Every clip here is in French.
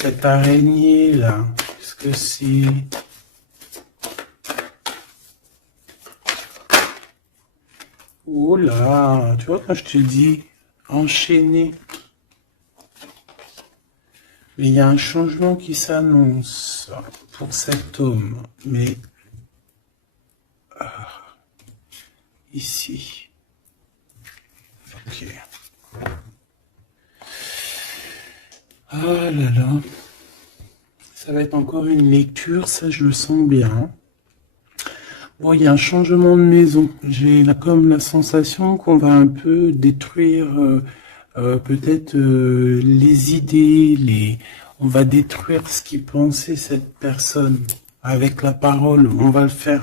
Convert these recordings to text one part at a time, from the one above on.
Cette araignée là, qu'est-ce que c'est? Oh là, tu vois quand je te dis enchaîné. Mais il y a un changement qui s'annonce pour cet homme. Mais ici. Ok. Ah là là. Ça va être encore une lecture, ça je le sens bien. Bon, il y a un changement de maison. J'ai là comme la sensation qu'on va un peu détruire peut-être les idées, on va détruire ce qui pensait cette personne avec la parole. On va le faire.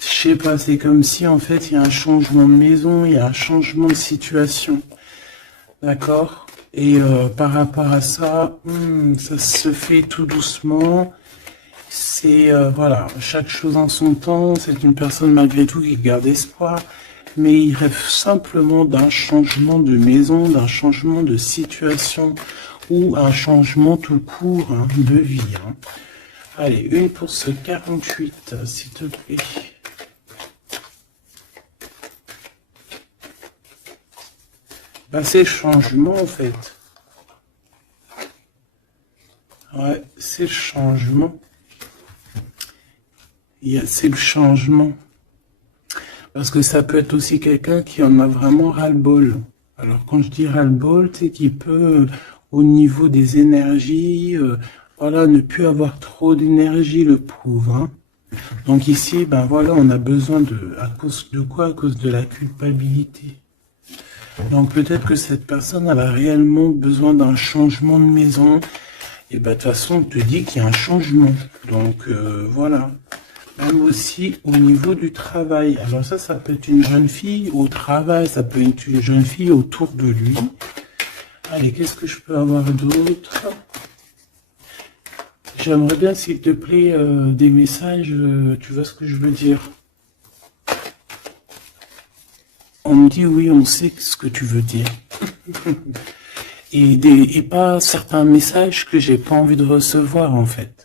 Je sais pas, c'est comme si en fait il y a un changement de maison, il y a un changement de situation. D'accord? Et par rapport à ça, ça se fait tout doucement. C'est voilà, chaque chose en son temps. C'est une personne malgré tout qui garde espoir, mais il rêve simplement d'un changement de maison, d'un changement de situation ou un changement tout court de vie. Allez, une pour ce 48, s'il te plaît. Ben, c'est le changement en fait. Ouais, c'est le changement. C'est le changement. Parce que ça peut être aussi quelqu'un qui en a vraiment ras-le-bol. Alors quand je dis ras-le-bol, c'est qu'il peut, au niveau des énergies, voilà, ne plus avoir trop d'énergie, le pauvre. Donc ici, ben voilà, on a besoin à cause de quoi? À cause de la culpabilité. Donc peut-être que cette personne, elle a réellement besoin d'un changement de maison. Et ben de toute façon, on te dit qu'il y a un changement. Donc voilà. Même aussi au niveau du travail. Alors ça peut être une jeune fille au travail, ça peut être une jeune fille autour de lui. Allez, qu'est-ce que je peux avoir d'autre? J'aimerais bien, s'il te plaît, des messages, tu vois ce que je veux dire? On me dit oui, on sait ce que tu veux dire. et pas certains messages que j'ai pas envie de recevoir, en fait.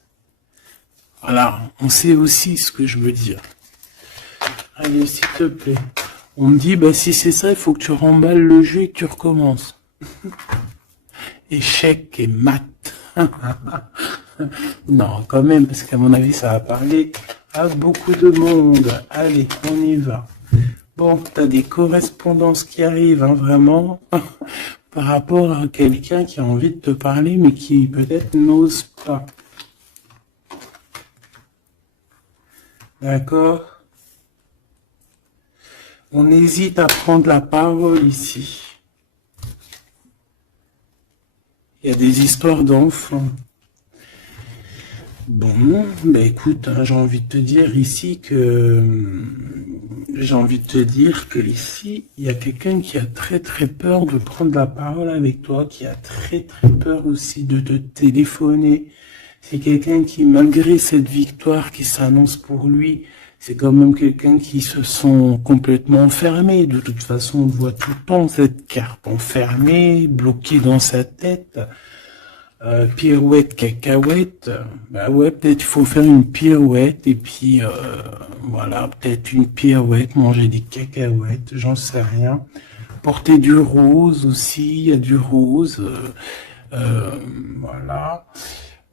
Voilà, on sait aussi ce que je veux dire. Allez, s'il te plaît. On me dit, bah si c'est ça, il faut que tu remballes le jeu et que tu recommences. Échec et maths. Non, quand même, parce qu'à mon avis, ça va parler à beaucoup de monde. Allez, on y va. Bon, t'as des correspondances qui arrivent, vraiment, par rapport à quelqu'un qui a envie de te parler, mais qui peut-être n'ose pas. D'accord? On hésite à prendre la parole ici. Il y a des histoires d'enfants. Bon, ben écoute, j'ai envie de te dire ici ici, il y a quelqu'un qui a très très peur de prendre la parole avec toi, qui a très très peur aussi de te téléphoner. C'est quelqu'un qui, malgré cette victoire qui s'annonce pour lui, c'est quand même quelqu'un qui se sent complètement enfermé. De toute façon, on voit tout le temps cette carte enfermée, bloquée dans sa tête. Pirouette, cacahuète. Bah ouais, peut-être il faut faire une pirouette et puis voilà, peut-être une pirouette, manger des cacahuètes, j'en sais rien. Porter du rose aussi, il y a du rose. Voilà.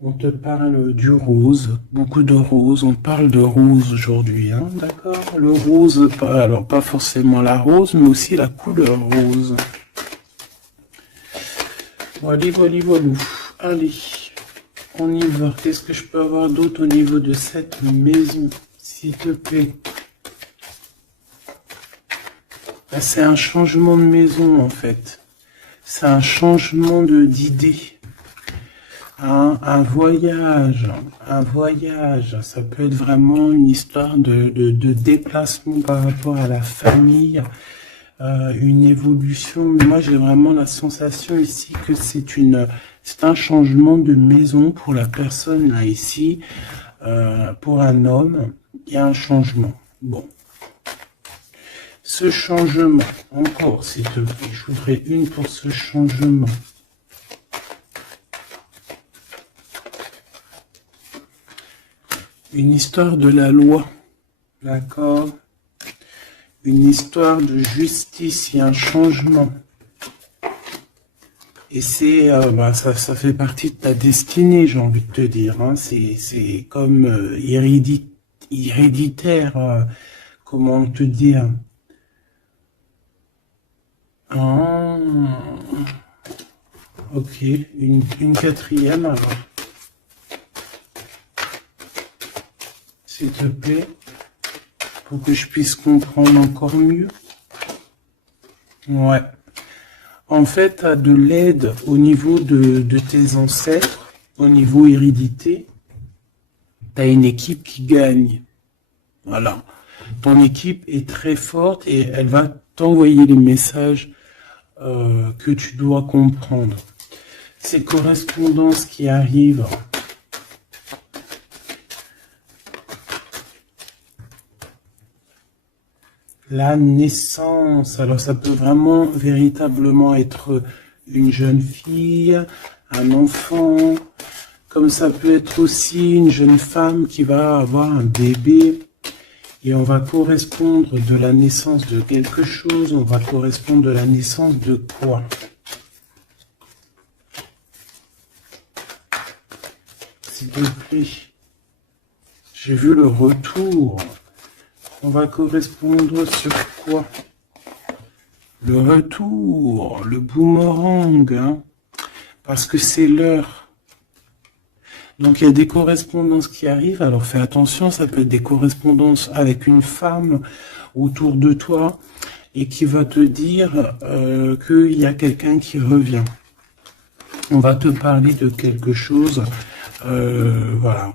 On te parle du rose, beaucoup de rose, on parle de rose aujourd'hui, hein, d'accord? Le rose, alors pas forcément la rose, mais aussi la couleur rose. Voilà. Allez, on y va. Qu'est-ce que je peux avoir d'autre au niveau de cette maison, s'il te plaît? Là, c'est un changement de maison, en fait. C'est un changement d'idée. Un voyage, ça peut être vraiment une histoire de déplacement par rapport à la famille, une évolution. Mais moi, j'ai vraiment la sensation ici que c'est un changement de maison pour la personne là ici, pour un homme. Il y a un changement. Bon, ce changement, encore, s'il te plaît, je voudrais une pour ce changement. une histoire de la loi, d'accord? Une histoire de justice, il y a un changement. Et c'est, ça fait partie de ta destinée, j'ai envie de te dire. Hein. C'est comme héréditaire, comment te dire. Ah, ok, une quatrième alors, s'il te plaît, pour que je puisse comprendre encore mieux. Ouais. En fait, tu as de l'aide au niveau de tes ancêtres, au niveau hérédité. Tu as une équipe qui gagne. Voilà. Ton équipe est très forte et elle va t'envoyer les messages que tu dois comprendre. Ces correspondances qui arrivent. La naissance, alors ça peut vraiment véritablement être une jeune fille, un enfant, comme ça peut être aussi une jeune femme qui va avoir un bébé, et on va correspondre de la naissance de quelque chose, on va correspondre de la naissance de quoi? S'il te plaît, j'ai vu le retour. On va correspondre sur quoi? Le retour, le boomerang, hein, parce que c'est l'heure. Donc il y a des correspondances qui arrivent, alors fais attention, ça peut être des correspondances avec une femme autour de toi et qui va te dire qu'il y a quelqu'un qui revient. On va te parler de quelque chose, voilà.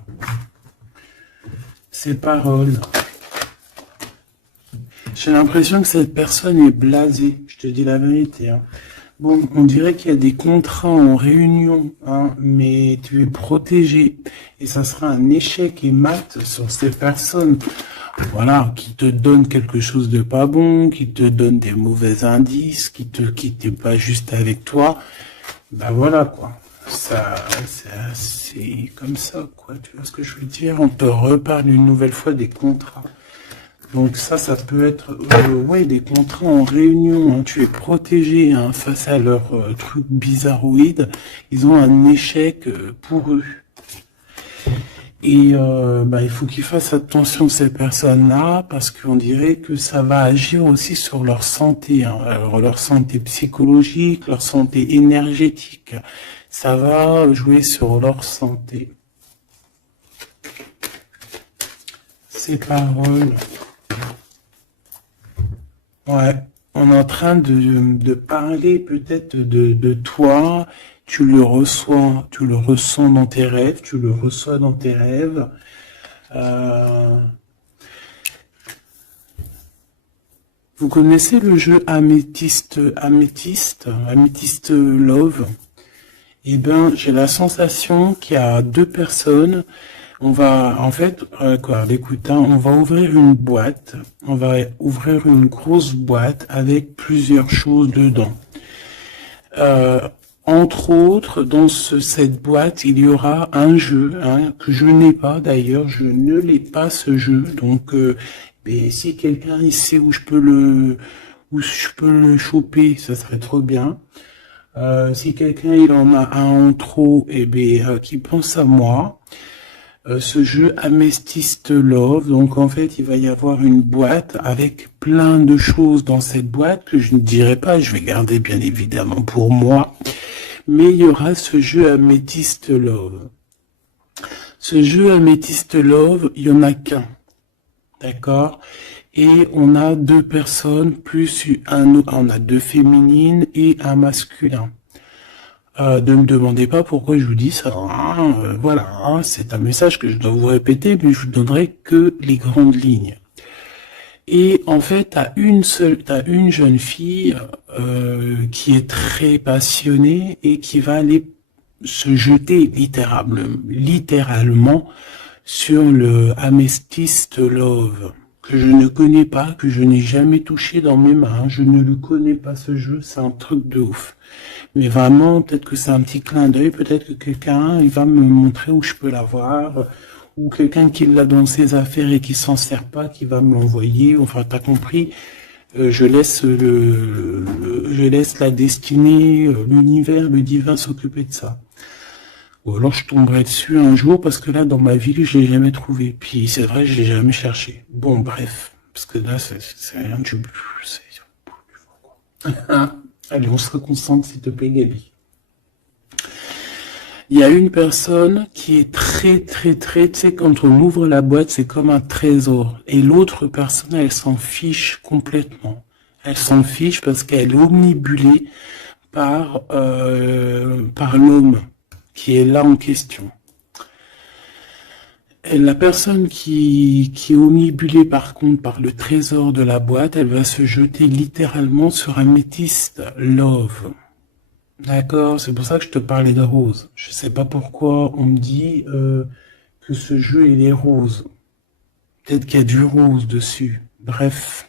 Ces paroles. J'ai l'impression que cette personne est blasée, je te dis la vérité. Hein. Bon, on dirait qu'il y a des contrats en réunion, hein, mais tu es protégé. Et ça sera un échec et mat sur ces personnes, voilà, qui te donnent quelque chose de pas bon, qui te donnent des mauvais indices, qui te quittent pas juste avec toi. Ben voilà, quoi. Ça, c'est comme ça, quoi. Tu vois ce que je veux dire? On te reparle une nouvelle fois des contrats. Donc ça peut être ouais, des contrats en réunion, hein. Tu es protégé hein, face à leurs trucs bizarroïdes. Ils ont un échec pour eux. Et il faut qu'ils fassent attention ces personnes-là parce qu'on dirait que ça va agir aussi sur leur santé. Hein. Alors leur santé psychologique, leur santé énergétique. Ça va jouer sur leur santé. Ces paroles... Ouais, on est en train de parler peut-être de toi, tu le reçois, tu le ressens dans tes rêves, tu le reçois dans tes rêves. Vous connaissez le jeu Améthyste Love? Eh bien, j'ai la sensation qu'il y a deux personnes. On va, en fait, écoute, hein, on va ouvrir une boîte. On va ouvrir une grosse boîte avec plusieurs choses dedans. Entre autres, dans cette boîte, il y aura un jeu hein, que je n'ai pas. D'ailleurs, je ne l'ai pas ce jeu. Donc, si quelqu'un il sait où je peux le choper, ça serait trop bien. Si quelqu'un il en a un en trop, qui pense à moi. Ce jeu Amethyst Love, donc en fait il va y avoir une boîte avec plein de choses dans cette boîte que je ne dirai pas, je vais garder bien évidemment pour moi, mais il y aura ce jeu Amethyst Love. Ce jeu Amethyst Love, il y en a qu'un, d'accord? Et on a deux personnes plus on a deux féminines et un masculin. Ne me demandez pas pourquoi je vous dis ça. Hein, voilà, hein, c'est un message que je dois vous répéter, mais je vous donnerai que les grandes lignes. Et en fait, t'as une jeune fille qui est très passionnée et qui va aller se jeter littéralement sur le Amethyst Love que je ne connais pas, que je n'ai jamais touché dans mes mains. Je ne le connais pas ce jeu, c'est un truc de ouf. Mais vraiment, peut-être que c'est un petit clin d'œil, peut-être que quelqu'un il va me montrer où je peux l'avoir, ou quelqu'un qui l'a dans ses affaires et qui s'en sert pas, qui va me l'envoyer. Enfin, t'as compris. Je laisse la destinée, l'univers, le divin s'occuper de ça. Ou alors je tomberai dessus un jour parce que là dans ma ville je l'ai jamais trouvé. Puis c'est vrai je l'ai jamais cherché. Bon bref, parce que là c'est rien du Allez, on se reconcentre s'il te plaît Gabi. Il y a une personne qui est très, tu sais, quand on ouvre la boîte, c'est comme un trésor. Et l'autre personne, elle s'en fiche complètement. Elle s'en fiche parce qu'elle est omnibulée par l'homme qui est là en question. Et la personne qui est omnibulée par contre par le trésor de la boîte, elle va se jeter littéralement sur un métiste love. D'accord, c'est pour ça que je te parlais de rose. Je sais pas pourquoi on me dit que ce jeu il est rose. Peut-être qu'il y a du rose dessus. Bref,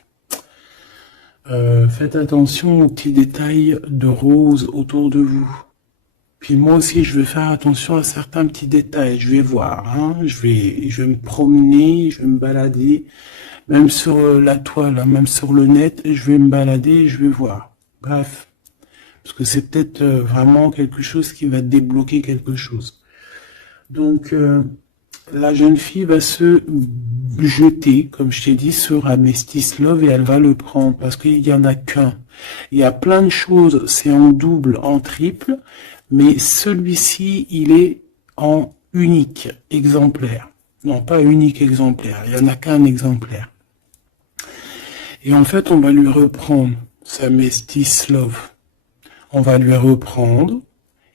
faites attention aux petits détails de rose autour de vous. Puis moi aussi, je vais faire attention à certains petits détails. Je vais voir, hein. Je vais me promener, je vais me balader, même sur la toile, hein, même sur le net, je vais me balader et je vais voir. Bref. Parce que c'est peut-être vraiment quelque chose qui va débloquer quelque chose. Donc, la jeune fille va se jeter, comme je t'ai dit, sur Amethyst Love et elle va le prendre parce qu'il n'y en a qu'un. Il y a plein de choses, c'est en double, en triple, mais celui-ci, il est en unique exemplaire. Non, pas unique exemplaire, il n'y en a qu'un exemplaire. Et en fait, on va lui reprendre sa Amethyst Love. On va lui reprendre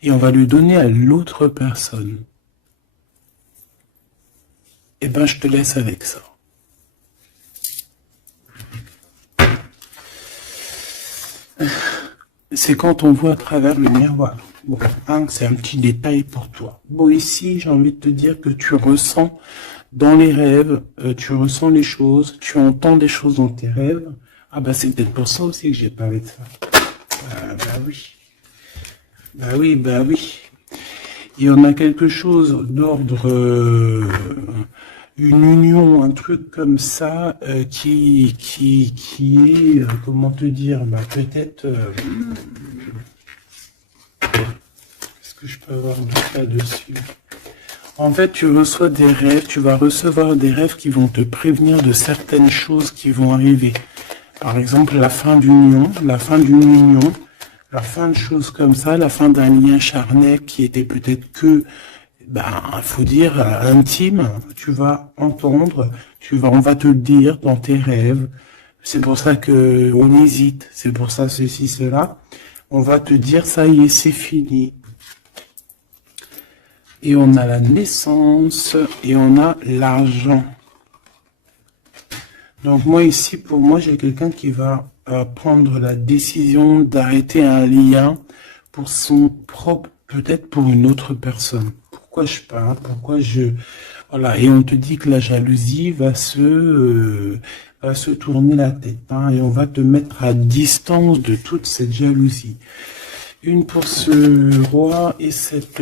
et on va lui donner à l'autre personne. Eh ben, je te laisse avec ça. C'est quand on voit à travers le miroir. Bon, hein, c'est un petit détail pour toi. Bon, ici, j'ai envie de te dire que tu ressens dans les rêves, tu ressens les choses, tu entends des choses dans tes rêves. Ah bah, c'est peut-être pour ça aussi que j'ai parlé de ça. Bah oui. Bah oui. Il y en a quelque chose d'ordre, une union, un truc comme ça, qui est, comment te dire, bah peut-être, est-ce que je peux avoir d'autres là-dessus? En fait, tu reçois des rêves, tu vas recevoir des rêves qui vont te prévenir de certaines choses qui vont arriver. Par exemple, la fin d'une union, la fin de choses comme ça, la fin d'un lien charnel qui était peut-être que, faut dire, intime, tu vas entendre, on va te le dire dans tes rêves. C'est pour ça que on hésite, c'est pour ça ceci, cela. On va te dire, ça y est, c'est fini. Et on a la naissance, et on a l'argent. Donc moi ici, pour moi, j'ai quelqu'un qui va prendre la décision d'arrêter un lien pour son propre, peut-être pour une autre personne. Pourquoi je parle? Voilà, et on te dit que la jalousie va se tourner la tête, hein, et on va te mettre à distance de toute cette jalousie. Une pour ce roi et cette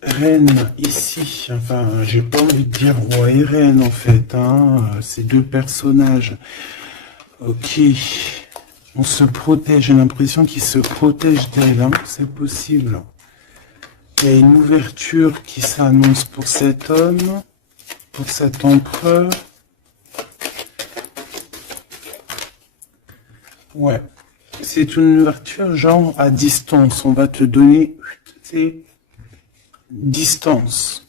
reine ici. Enfin, j'ai pas envie de dire roi et reine en fait, hein. Ces deux personnages. Ok. On se protège. J'ai l'impression qu'ils se protègent d'elle, hein. C'est possible. Il y a une ouverture qui s'annonce pour cet homme, pour cet empereur. Ouais. C'est une ouverture genre à distance. On va te donner, distance.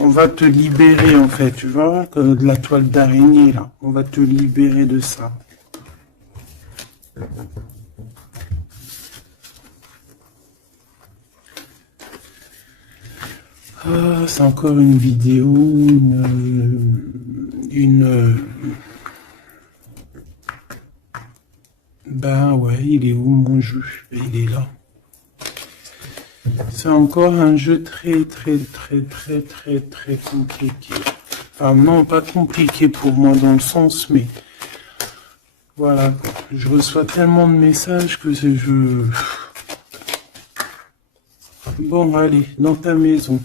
On va te libérer en fait, tu vois, comme de la toile d'araignée là. On va te libérer de ça. Ah, c'est encore une vidéo, Ben ouais, il est où mon jeu? Il est là. C'est encore un jeu très compliqué. Enfin non, pas compliqué pour moi dans le sens, mais voilà. Je reçois tellement de messages que je... Bon, allez, dans ta maison.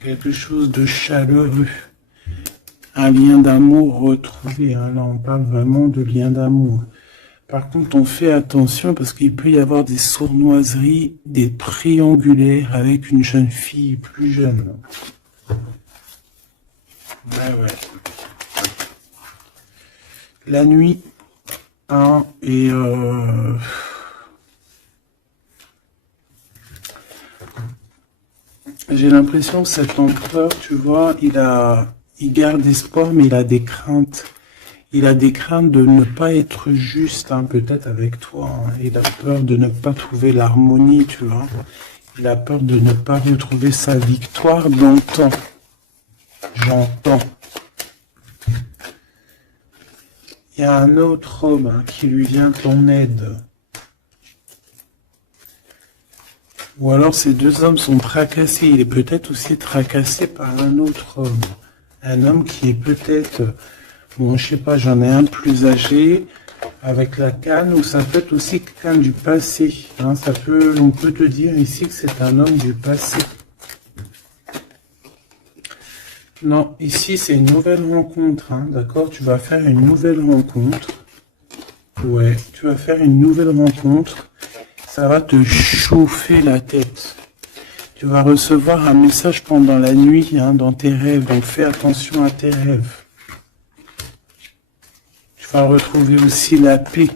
quelque chose de chaleureux. Un lien d'amour retrouvé. Hein. Là, on parle vraiment de lien d'amour. Par contre, on fait attention parce qu'il peut y avoir des sournoiseries, des triangulaires avec une jeune fille plus jeune. Ouais. La nuit, hein, et j'ai l'impression que cet empereur, tu vois, il garde espoir, mais il a des craintes. Il a des craintes de ne pas être juste, hein, peut-être avec toi. Hein. Il a peur de ne pas trouver l'harmonie, tu vois. Il a peur de ne pas retrouver sa victoire dans le temps. J'entends. Il y a un autre homme hein, qui lui vient en aide. Ou alors ces deux hommes sont tracassés. Il est peut-être aussi tracassé par un autre homme. Un homme qui est peut-être... Bon, je sais pas, j'en ai un plus âgé, avec la canne, ou ça peut être aussi quelqu'un du passé. Hein, on peut te dire ici que c'est un homme du passé. Non, ici c'est une nouvelle rencontre, hein, d'accord? Tu vas faire une nouvelle rencontre. Ouais, tu vas faire une nouvelle rencontre. Ça va te chauffer la tête. Tu vas recevoir un message pendant la nuit, hein, dans tes rêves, donc fais attention à tes rêves. Tu vas retrouver aussi la paix.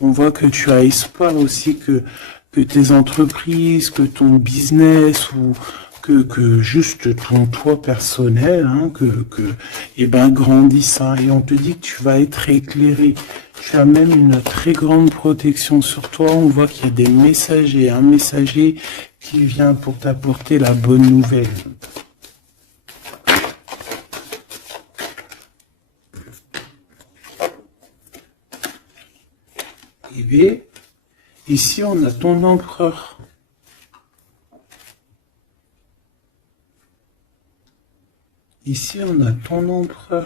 On voit que tu as espoir aussi que tes entreprises, que ton business ou que juste ton toi personnel, hein, grandisse. Hein, et on te dit que tu vas être éclairé. Tu as même une très grande protection sur toi. On voit qu'il y a des messagers, un messager qui vient pour t'apporter la bonne nouvelle. Et bien, ici on a ton empereur. Ici on a ton empereur.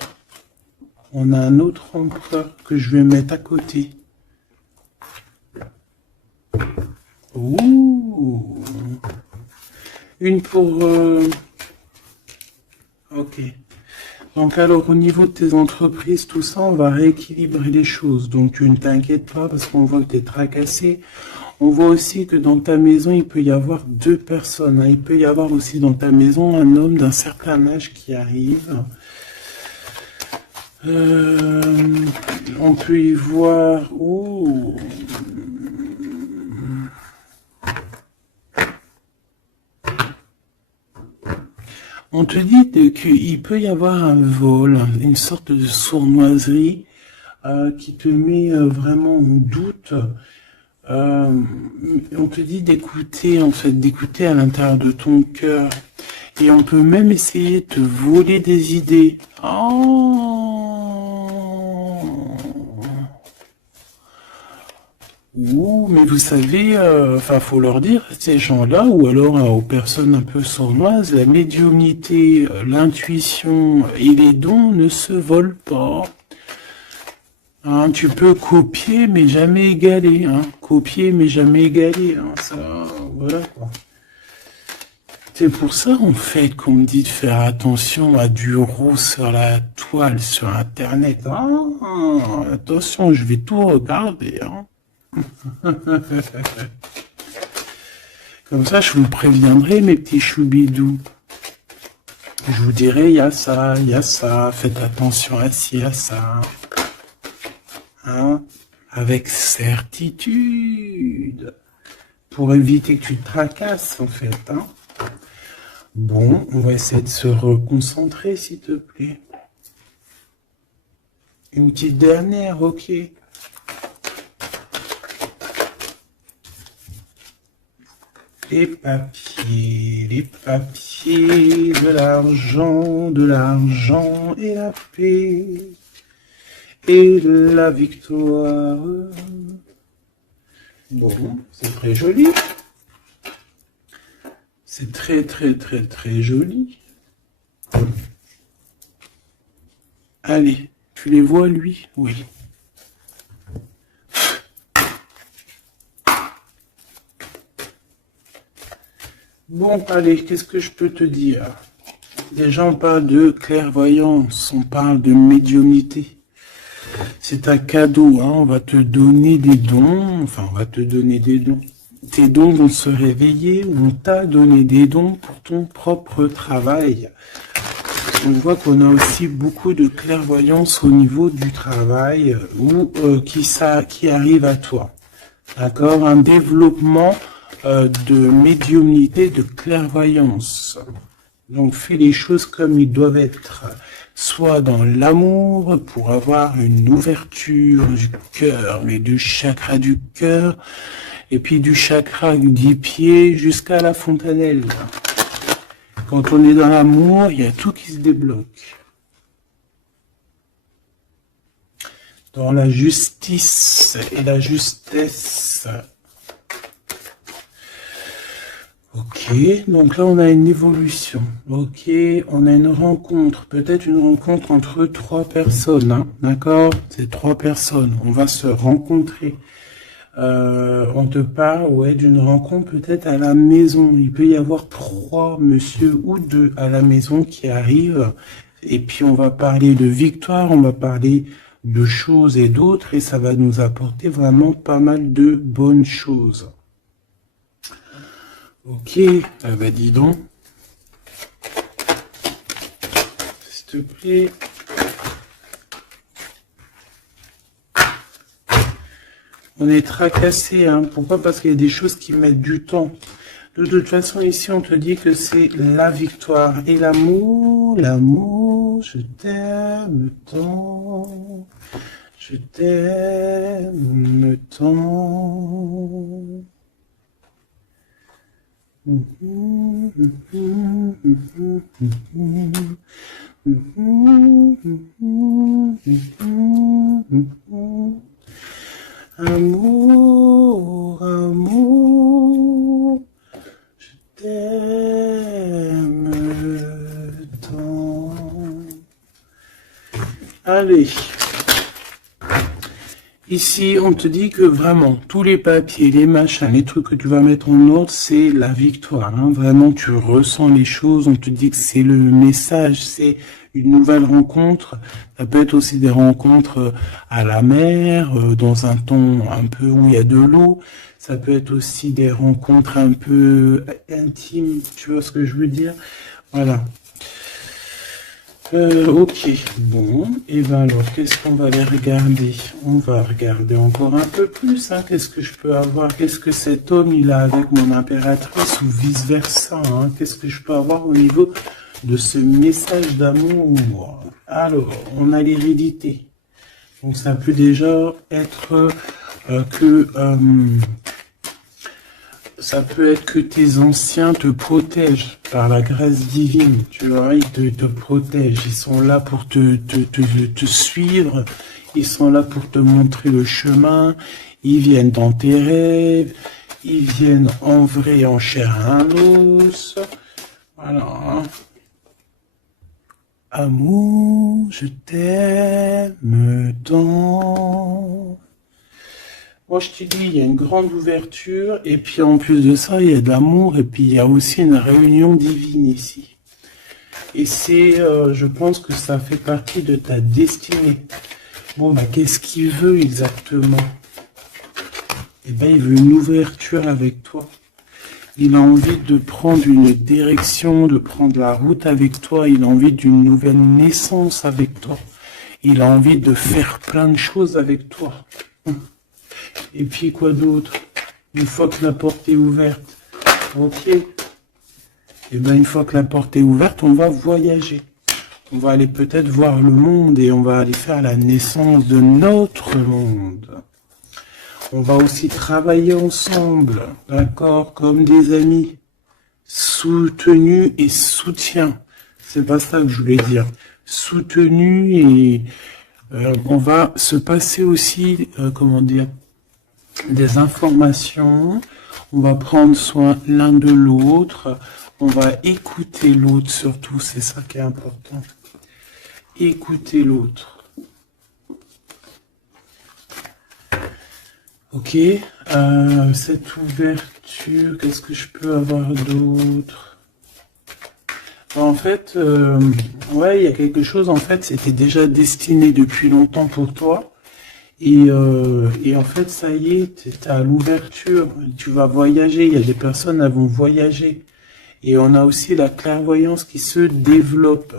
On a un autre empereur que je vais mettre à côté. Ouh. Une pour... Ok. Donc alors au niveau de tes entreprises, tout ça, on va rééquilibrer les choses. Donc tu ne t'inquiètes pas parce qu'on voit que tu es tracassé. On voit aussi que dans ta maison, il peut y avoir deux personnes. Hein. Il peut y avoir aussi dans ta maison un homme d'un certain âge qui arrive. On peut y voir... Oh. On te dit qu'il peut y avoir un vol, une sorte de sournoiserie qui te met vraiment en doute. On te dit d'écouter, en fait, d'écouter à l'intérieur de ton cœur. Et on peut même essayer de te voler des idées. Oh. Ouh, mais vous savez, faut leur dire, ces gens-là, ou alors aux personnes un peu sournoises, la médiumnité, l'intuition et les dons ne se volent pas. Hein, tu peux copier, mais jamais égaler. Hein. Copier, mais jamais égaler. Hein. Ça, voilà quoi. C'est pour ça, en fait, qu'on me dit de faire attention à du roux sur la toile, sur Internet. Ah, attention, je vais tout regarder. Hein. Comme ça, je vous préviendrai, mes petits choubidous. Je vous dirai, il y a ça, faites attention à ci, à ça. Hein, avec certitude. Pour éviter que tu te tracasses, en fait. Hein. Bon, on va essayer de se reconcentrer, s'il te plaît. Une petite dernière, ok. Les papiers, de l'argent et la paix et la victoire. Bon, c'est très joli. C'est très, très, très, très joli. Allez, tu les vois, lui? Oui. Bon, allez, qu'est-ce que je peux te dire? Déjà, on parle de clairvoyance, on parle de médiumnité. C'est un cadeau, hein, on va te donner des dons, enfin, on va te donner des dons. Tes dons vont se réveiller, on t'a donné des dons pour ton propre travail. On voit qu'on a aussi beaucoup de clairvoyance au niveau du travail ou qui arrive à toi. D'accord? Un développement de médiumnité, de clairvoyance. Donc fais les choses comme ils doivent être. Soit dans l'amour, pour avoir une ouverture du cœur, mais du chakra du cœur, et puis du chakra du pied jusqu'à la fontanelle. Quand on est dans l'amour, il y a tout qui se débloque. Dans la justice et la justesse. Ok, donc là on a une évolution. Ok, on a une rencontre, peut-être une rencontre entre 3 personnes, hein, d'accord? C'est 3 personnes, on va se rencontrer. On te parle, ouais, d'une rencontre peut-être à la maison. Il peut y avoir 3 monsieur ou 2 à la maison qui arrivent. Et puis on va parler de victoire, on va parler de choses et d'autres, et ça va nous apporter vraiment pas mal de bonnes choses. Ok, bah dis donc. S'il te plaît. On est tracassé, hein. Pourquoi? Parce qu'il y a des choses qui mettent du temps. De toute façon, ici, on te dit que c'est la victoire et l'amour. L'amour, je t'aime tant. Je t'aime tant. Amour, amour, je t'aime tant. Allez. Ici, on te dit que vraiment, tous les papiers, les machins, les trucs que tu vas mettre en ordre, c'est la victoire. Hein. Vraiment, tu ressens les choses. On te dit que c'est le message, c'est une nouvelle rencontre. Ça peut être aussi des rencontres à la mer, dans un ton un peu où il y a de l'eau. Ça peut être aussi des rencontres un peu intimes. Tu vois ce que je veux dire? Voilà. Ok, bon, et ben alors, qu'est-ce qu'on va aller regarder? On va regarder encore un peu plus, hein. Qu'est-ce que je peux avoir? Qu'est-ce que cet homme, il a avec mon impératrice ou vice-versa, hein? Qu'est-ce que je peux avoir au niveau de ce message d'amour? Alors, on a l'hérédité. Donc, ça peut déjà être ça peut être que tes anciens te protègent par la grâce divine, tu vois, ils te protègent, ils sont là pour te suivre, ils sont là pour te montrer le chemin, ils viennent dans tes rêves, ils viennent en vrai, en chair et en os, voilà. Amour, je t'aime tant. Moi, je te dis, il y a une grande ouverture, et puis en plus de ça, il y a de l'amour, et puis il y a aussi une réunion divine ici. Et c'est, je pense que ça fait partie de ta destinée. Bon, bah, qu'est-ce qu'il veut exactement? Eh ben, il veut une ouverture avec toi. Il a envie de prendre une direction, de prendre la route avec toi. Il a envie d'une nouvelle naissance avec toi. Il a envie de faire plein de choses avec toi. Et puis quoi d'autre? Une fois que la porte est ouverte, ok. Et bien une fois que la porte est ouverte, on va voyager. On va aller peut-être voir le monde et on va aller faire la naissance de notre monde. On va aussi travailler ensemble, d'accord, comme des amis, soutenus et soutien. C'est pas ça que je voulais dire. Soutenus et on va se passer aussi, comment dire, des informations, on va prendre soin l'un de l'autre, on va écouter l'autre surtout, c'est ça qui est important. Écouter l'autre. Ok, cette ouverture, qu'est-ce que je peux avoir d'autre? En fait, ouais, il y a quelque chose, en fait, c'était déjà destiné depuis longtemps pour toi. Et en fait, ça y est, t'es à l'ouverture, tu vas voyager, il y a des personnes qui vont voyager. Et on a aussi la clairvoyance qui se développe.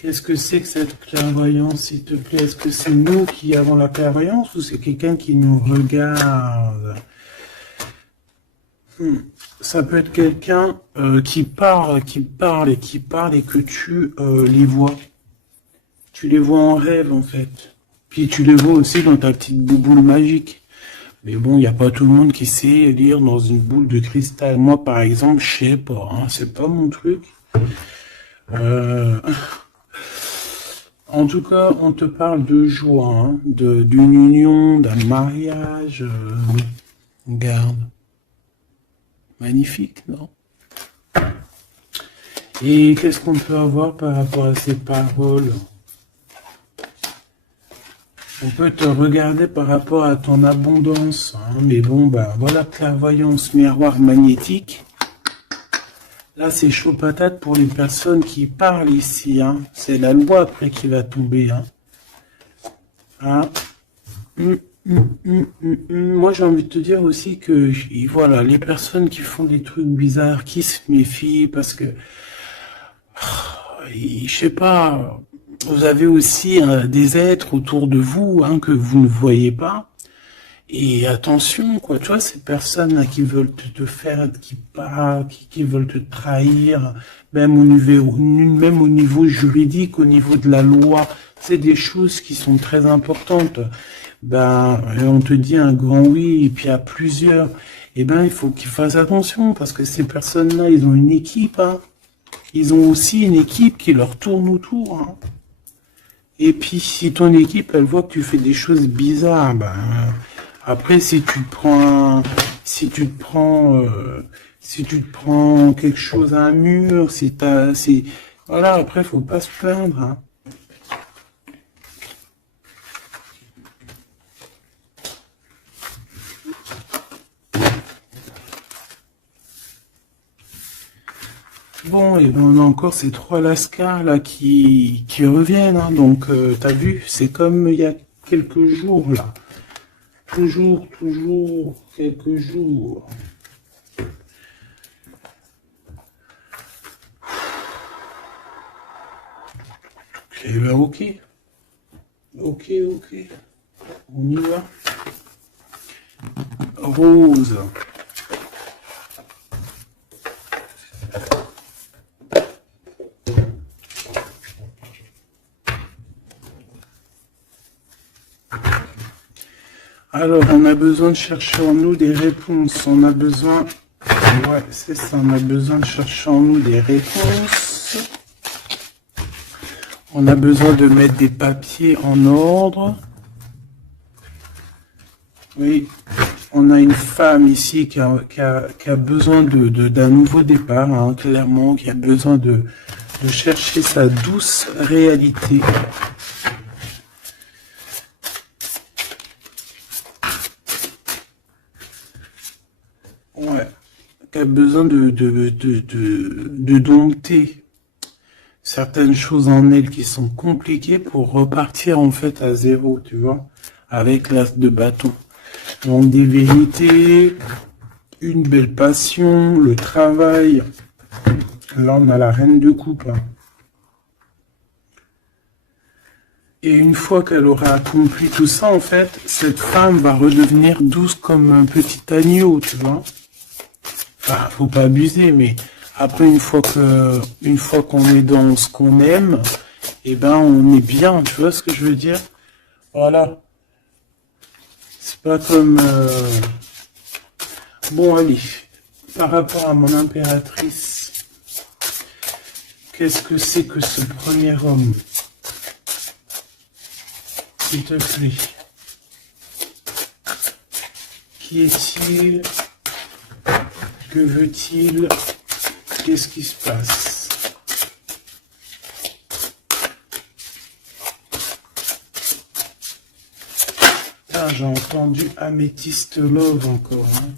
Qu'est-ce que c'est que cette clairvoyance, s'il te plaît? Est-ce que c'est nous qui avons la clairvoyance ou c'est quelqu'un qui nous regarde? Ça peut être quelqu'un qui parle et que tu les vois. Tu les vois en rêve, en fait. Puis tu les vois aussi dans ta petite boule magique. Mais bon, il n'y a pas tout le monde qui sait lire dans une boule de cristal. Moi, par exemple, je sais pas, hein, c'est pas mon truc. En tout cas, on te parle de joie, hein, d'une union, d'un mariage. Regarde. Magnifique, non? Et qu'est-ce qu'on peut avoir par rapport à ces paroles? On peut te regarder par rapport à ton abondance, hein, mais bon, bah voilà, clairvoyance, miroir magnétique. Là, c'est chaud patate pour les personnes qui parlent ici, hein. C'est la loi après qui va tomber, hein. Ah. Moi, j'ai envie de te dire aussi que, voilà, les personnes qui font des trucs bizarres, qui se méfient, parce que, je sais pas, vous avez aussi des êtres autour de vous, hein, que vous ne voyez pas. Et attention, quoi, tu vois, ces personnes là qui veulent te faire, qui veulent te trahir, même au niveau juridique, au niveau de la loi, c'est des choses qui sont très importantes. Ben, on te dit un grand oui, et puis à plusieurs, eh ben, il faut qu'ils fassent attention, parce que ces personnes-là, ils ont une équipe, hein. Ils ont aussi une équipe qui leur tourne autour, hein. Et puis, si ton équipe, elle voit que tu fais des choses bizarres, ben, après, si tu te prends quelque chose à un mur, voilà, après, faut pas se plaindre, hein. Bon, et ben on a encore ces trois lascars là qui reviennent, hein. Donc, t'as vu, c'est comme il y a quelques jours là. Toujours, quelques jours. Eh ben, ok. On y va. Rose. Alors, on a besoin de chercher en nous des réponses. On a besoin... Ouais, c'est ça. On a besoin de chercher en nous des réponses. On a besoin de mettre des papiers en ordre. Oui. On a une femme ici qui a besoin d'un nouveau départ, hein, clairement, qui a besoin de chercher sa douce réalité. Ouais, qui a besoin de dompter certaines choses en elle qui sont compliquées pour repartir en fait à zéro, tu vois, avec l'as de bâton. Donc des vérités, une belle passion, le travail. Là, on a la reine de coupe. Hein. Et une fois qu'elle aura accompli tout ça, en fait, cette femme va redevenir douce comme un petit agneau, tu vois. Enfin, faut pas abuser, mais après, une fois qu'on est dans ce qu'on aime, eh ben, on est bien, tu vois ce que je veux dire? Voilà. C'est pas comme... Bon, allez. Par rapport à mon impératrice, qu'est-ce que c'est que ce premier homme? S'il te plaît. Qui est-il? Que veut-il? Qu'est-ce qui se passe? Ah, j'ai entendu Améthyste Love encore. Hein.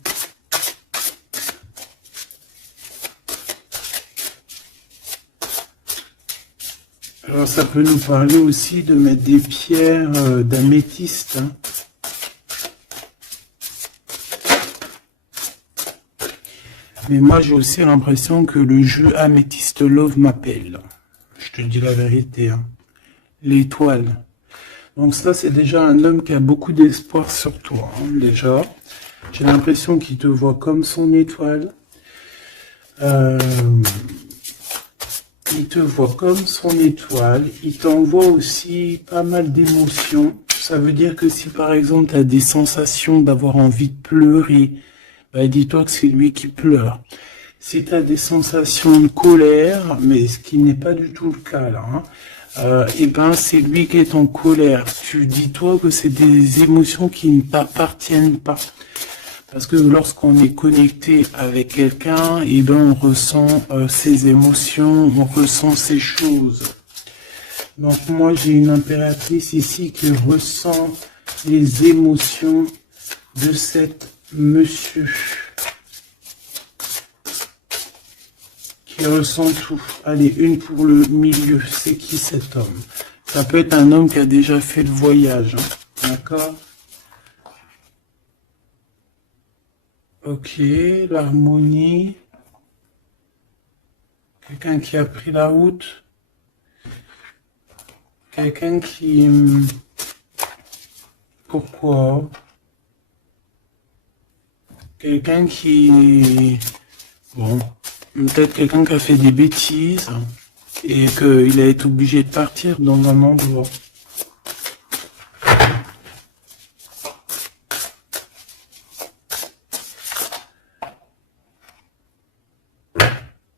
Alors ça peut nous parler aussi de mettre des pierres d'améthyste. Hein. Mais moi j'ai aussi l'impression que le jeu Améthyste Love m'appelle. Je te dis la vérité. Hein. L'étoile. Donc ça c'est déjà un homme qui a beaucoup d'espoir sur toi. Hein, déjà. J'ai l'impression qu'il te voit comme son étoile. Il te voit comme son étoile, il t'envoie aussi pas mal d'émotions. Ça veut dire que si par exemple tu as des sensations d'avoir envie de pleurer, bah, dis-toi que c'est lui qui pleure. Si tu as des sensations de colère, mais ce qui n'est pas du tout le cas là, hein, et ben c'est lui qui est en colère. Tu dis-toi que c'est des émotions qui ne t'appartiennent pas. Parce que lorsqu'on est connecté avec quelqu'un, et ben on ressent ses émotions, on ressent ses choses. Donc moi j'ai une impératrice ici qui ressent les émotions de cet monsieur. Qui ressent tout. Allez, une pour le milieu. C'est qui cet homme? Ça peut être un homme qui a déjà fait le voyage. Hein. D'accord? Ok, l'harmonie. Quelqu'un qui a pris la route. Quelqu'un qui... Pourquoi? Quelqu'un qui... Bon, peut-être quelqu'un qui a fait des bêtises et qu'il a été obligé de partir dans un endroit.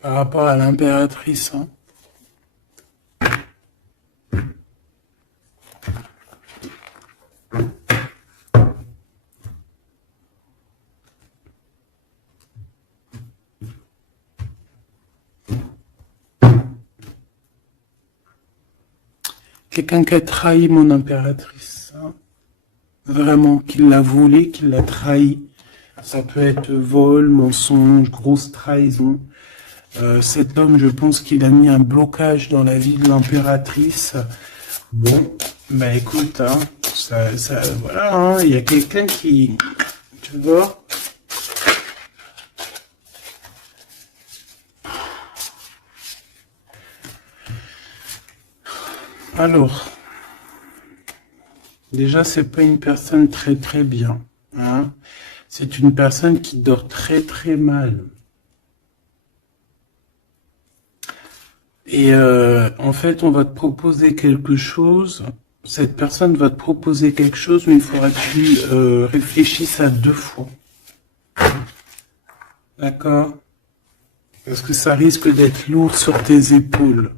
Par rapport à l'impératrice, hein. Quelqu'un qui a trahi mon impératrice, hein. Vraiment, qu'il l'a volé, qu'il l'a trahi. Ça peut être vol, mensonge, grosse trahison. Cet homme, je pense qu'il a mis un blocage dans la vie de l'impératrice. Bon, bah écoute, hein, voilà, hein, il y a quelqu'un qui, tu vois. Alors, déjà, c'est pas une personne très très bien, hein. C'est une personne qui dort très très mal. Et en fait, on va te proposer quelque chose. Cette personne va te proposer quelque chose, mais il faudra que tu réfléchisses à 2 fois. D'accord? Parce que ça risque d'être lourd sur tes épaules.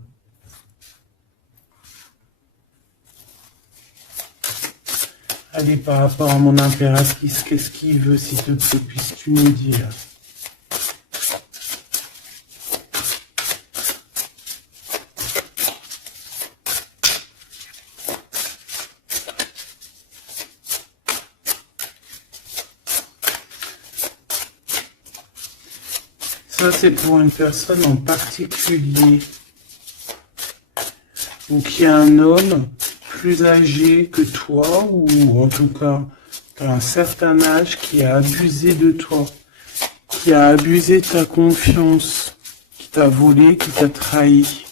Allez, par rapport à mon impératrice, qu'est-ce qu'il veut, s'il te plaît, puisses-tu nous dire? Ça, c'est pour une personne en particulier. Donc, il y a un homme plus âgé que toi, ou en tout cas, tu as un certain âge qui a abusé de toi, qui a abusé de ta confiance, qui t'a volé, qui t'a trahi.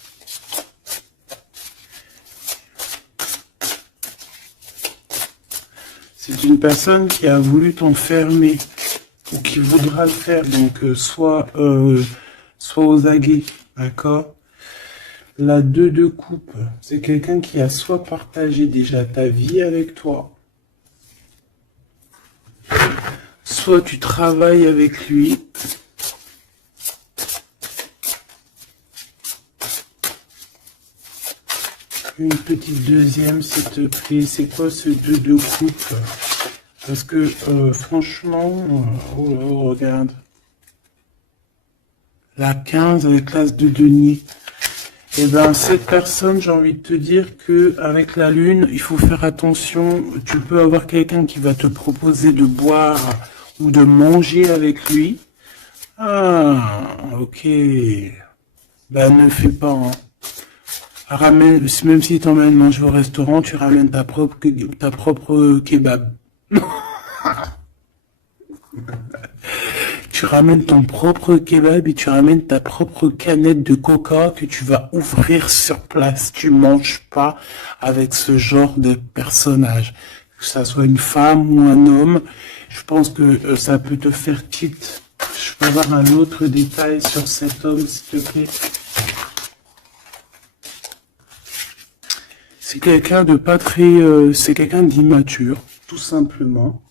C'est une personne qui a voulu t'enfermer, ou qui voudra le faire, donc soit aux aguets, d'accord? La 2 de coupe, c'est quelqu'un qui a soit partagé déjà ta vie avec toi, soit tu travailles avec lui, une petite deuxième s'il te plaît. C'est quoi ce 2 de coupe? Parce que franchement, oh là, regarde. La 15 avec l'as de denier. Et ben cette personne, j'ai envie de te dire que avec la lune, il faut faire attention. Tu peux avoir quelqu'un qui va te proposer de boire ou de manger avec lui. Ah, ok. Ben ne fais pas. Hein. Ramène, même si t'emmènes manger au restaurant, tu ramènes ta propre kebab. Tu ramènes ton propre kebab et tu ramènes ta propre canette de coca que tu vas ouvrir sur place. Tu manges pas avec ce genre de personnage. Que ça soit une femme ou un homme, je pense que ça peut te faire tilt. Je peux avoir un autre détail sur cet homme, s'il te plaît. C'est quelqu'un de pas très... c'est quelqu'un d'immature, tout simplement.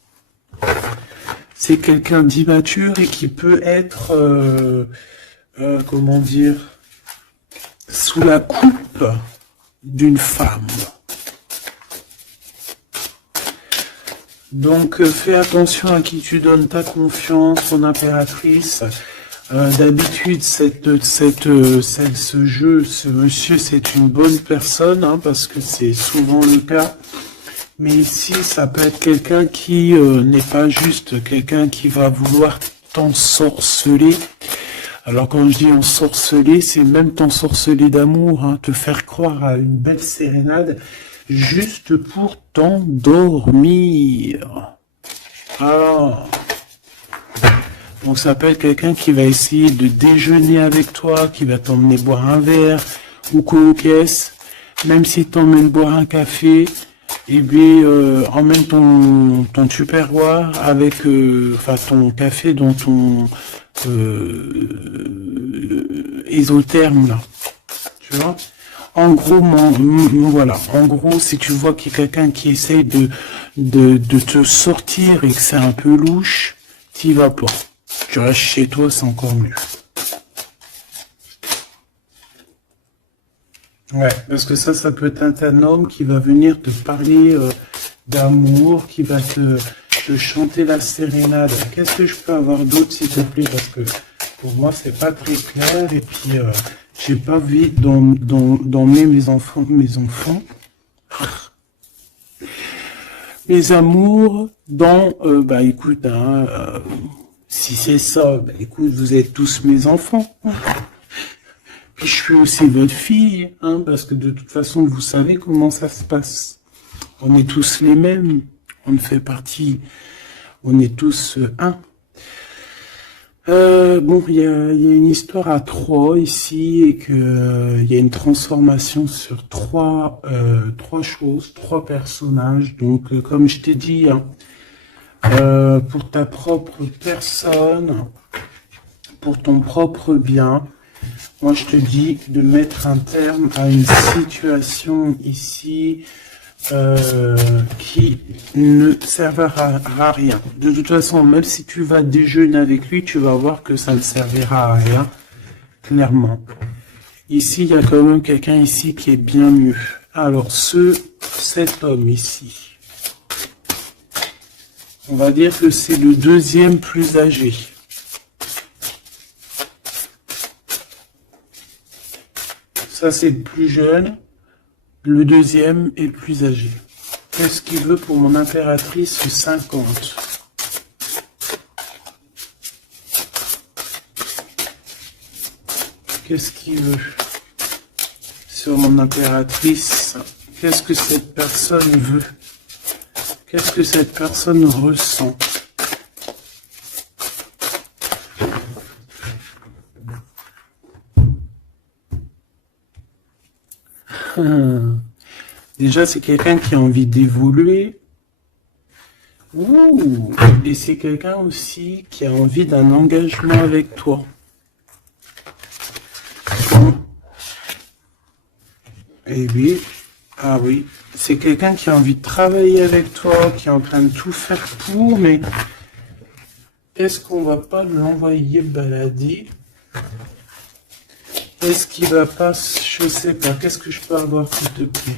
C'est quelqu'un d'immature et qui peut être, comment dire, sous la coupe d'une femme. Donc fais attention à qui tu donnes ta confiance, ton impératrice. D'habitude, ce monsieur, c'est une bonne personne, hein, parce que c'est souvent le cas. Mais ici, ça peut être quelqu'un qui n'est pas juste quelqu'un qui va vouloir t'ensorceler. Alors quand je dis ensorceler, c'est même t'ensorceler d'amour, hein, te faire croire à une belle sérénade juste pour t'endormir. Alors, donc ça peut être quelqu'un qui va essayer de déjeuner avec toi, qui va t'emmener boire un verre ou cocaisse, même si t'emmène boire un café. Et puis emmène ton tupperware avec enfin ton café dans ton isotherme là, tu vois. En gros, voilà. En gros, si tu vois qu'il y a quelqu'un qui essaye de te sortir et que c'est un peu louche, t'y vas pas. Tu restes chez toi, c'est encore mieux. Ouais, parce que ça peut être un homme qui va venir te parler d'amour, qui va te chanter la sérénade. Qu'est-ce que je peux avoir d'autre, s'il te plaît? Parce que pour moi, c'est pas très clair. Et puis, j'ai pas envie d'emmener mes enfants, mes amours dans, bah écoute, hein, si c'est ça, bah écoute, vous êtes tous mes enfants. Puis je suis aussi votre fille, hein, parce que de toute façon, vous savez comment ça se passe. On est tous les mêmes, on fait partie, on est tous un. Bon, il y a une histoire à 3 ici, et que il y a une transformation sur trois choses, 3 personnages. Donc, comme je t'ai dit, hein, pour ta propre personne, pour ton propre bien, moi, je te dis de mettre un terme à une situation ici qui ne servira à rien. De toute façon, même si tu vas déjeuner avec lui, tu vas voir que ça ne servira à rien, clairement. Ici, il y a quand même quelqu'un ici qui est bien mieux. Alors, cet homme ici, on va dire que c'est le deuxième plus âgé. Ça, c'est le plus jeune. Le deuxième est le plus âgé. Qu'est-ce qu'il veut pour mon impératrice 50? Qu'est-ce qu'il veut sur mon impératrice? Qu'est-ce que cette personne veut? Qu'est-ce que cette personne ressent? Déjà, c'est quelqu'un qui a envie d'évoluer. Et c'est quelqu'un aussi qui a envie d'un engagement avec toi. Et oui, ah oui, c'est quelqu'un qui a envie de travailler avec toi, qui est en train de tout faire pour, mais est-ce qu'on va pas l'envoyer balader? Est-ce qu'il va pas, je sais pas, qu'est-ce que je peux avoir, s'il te plaît?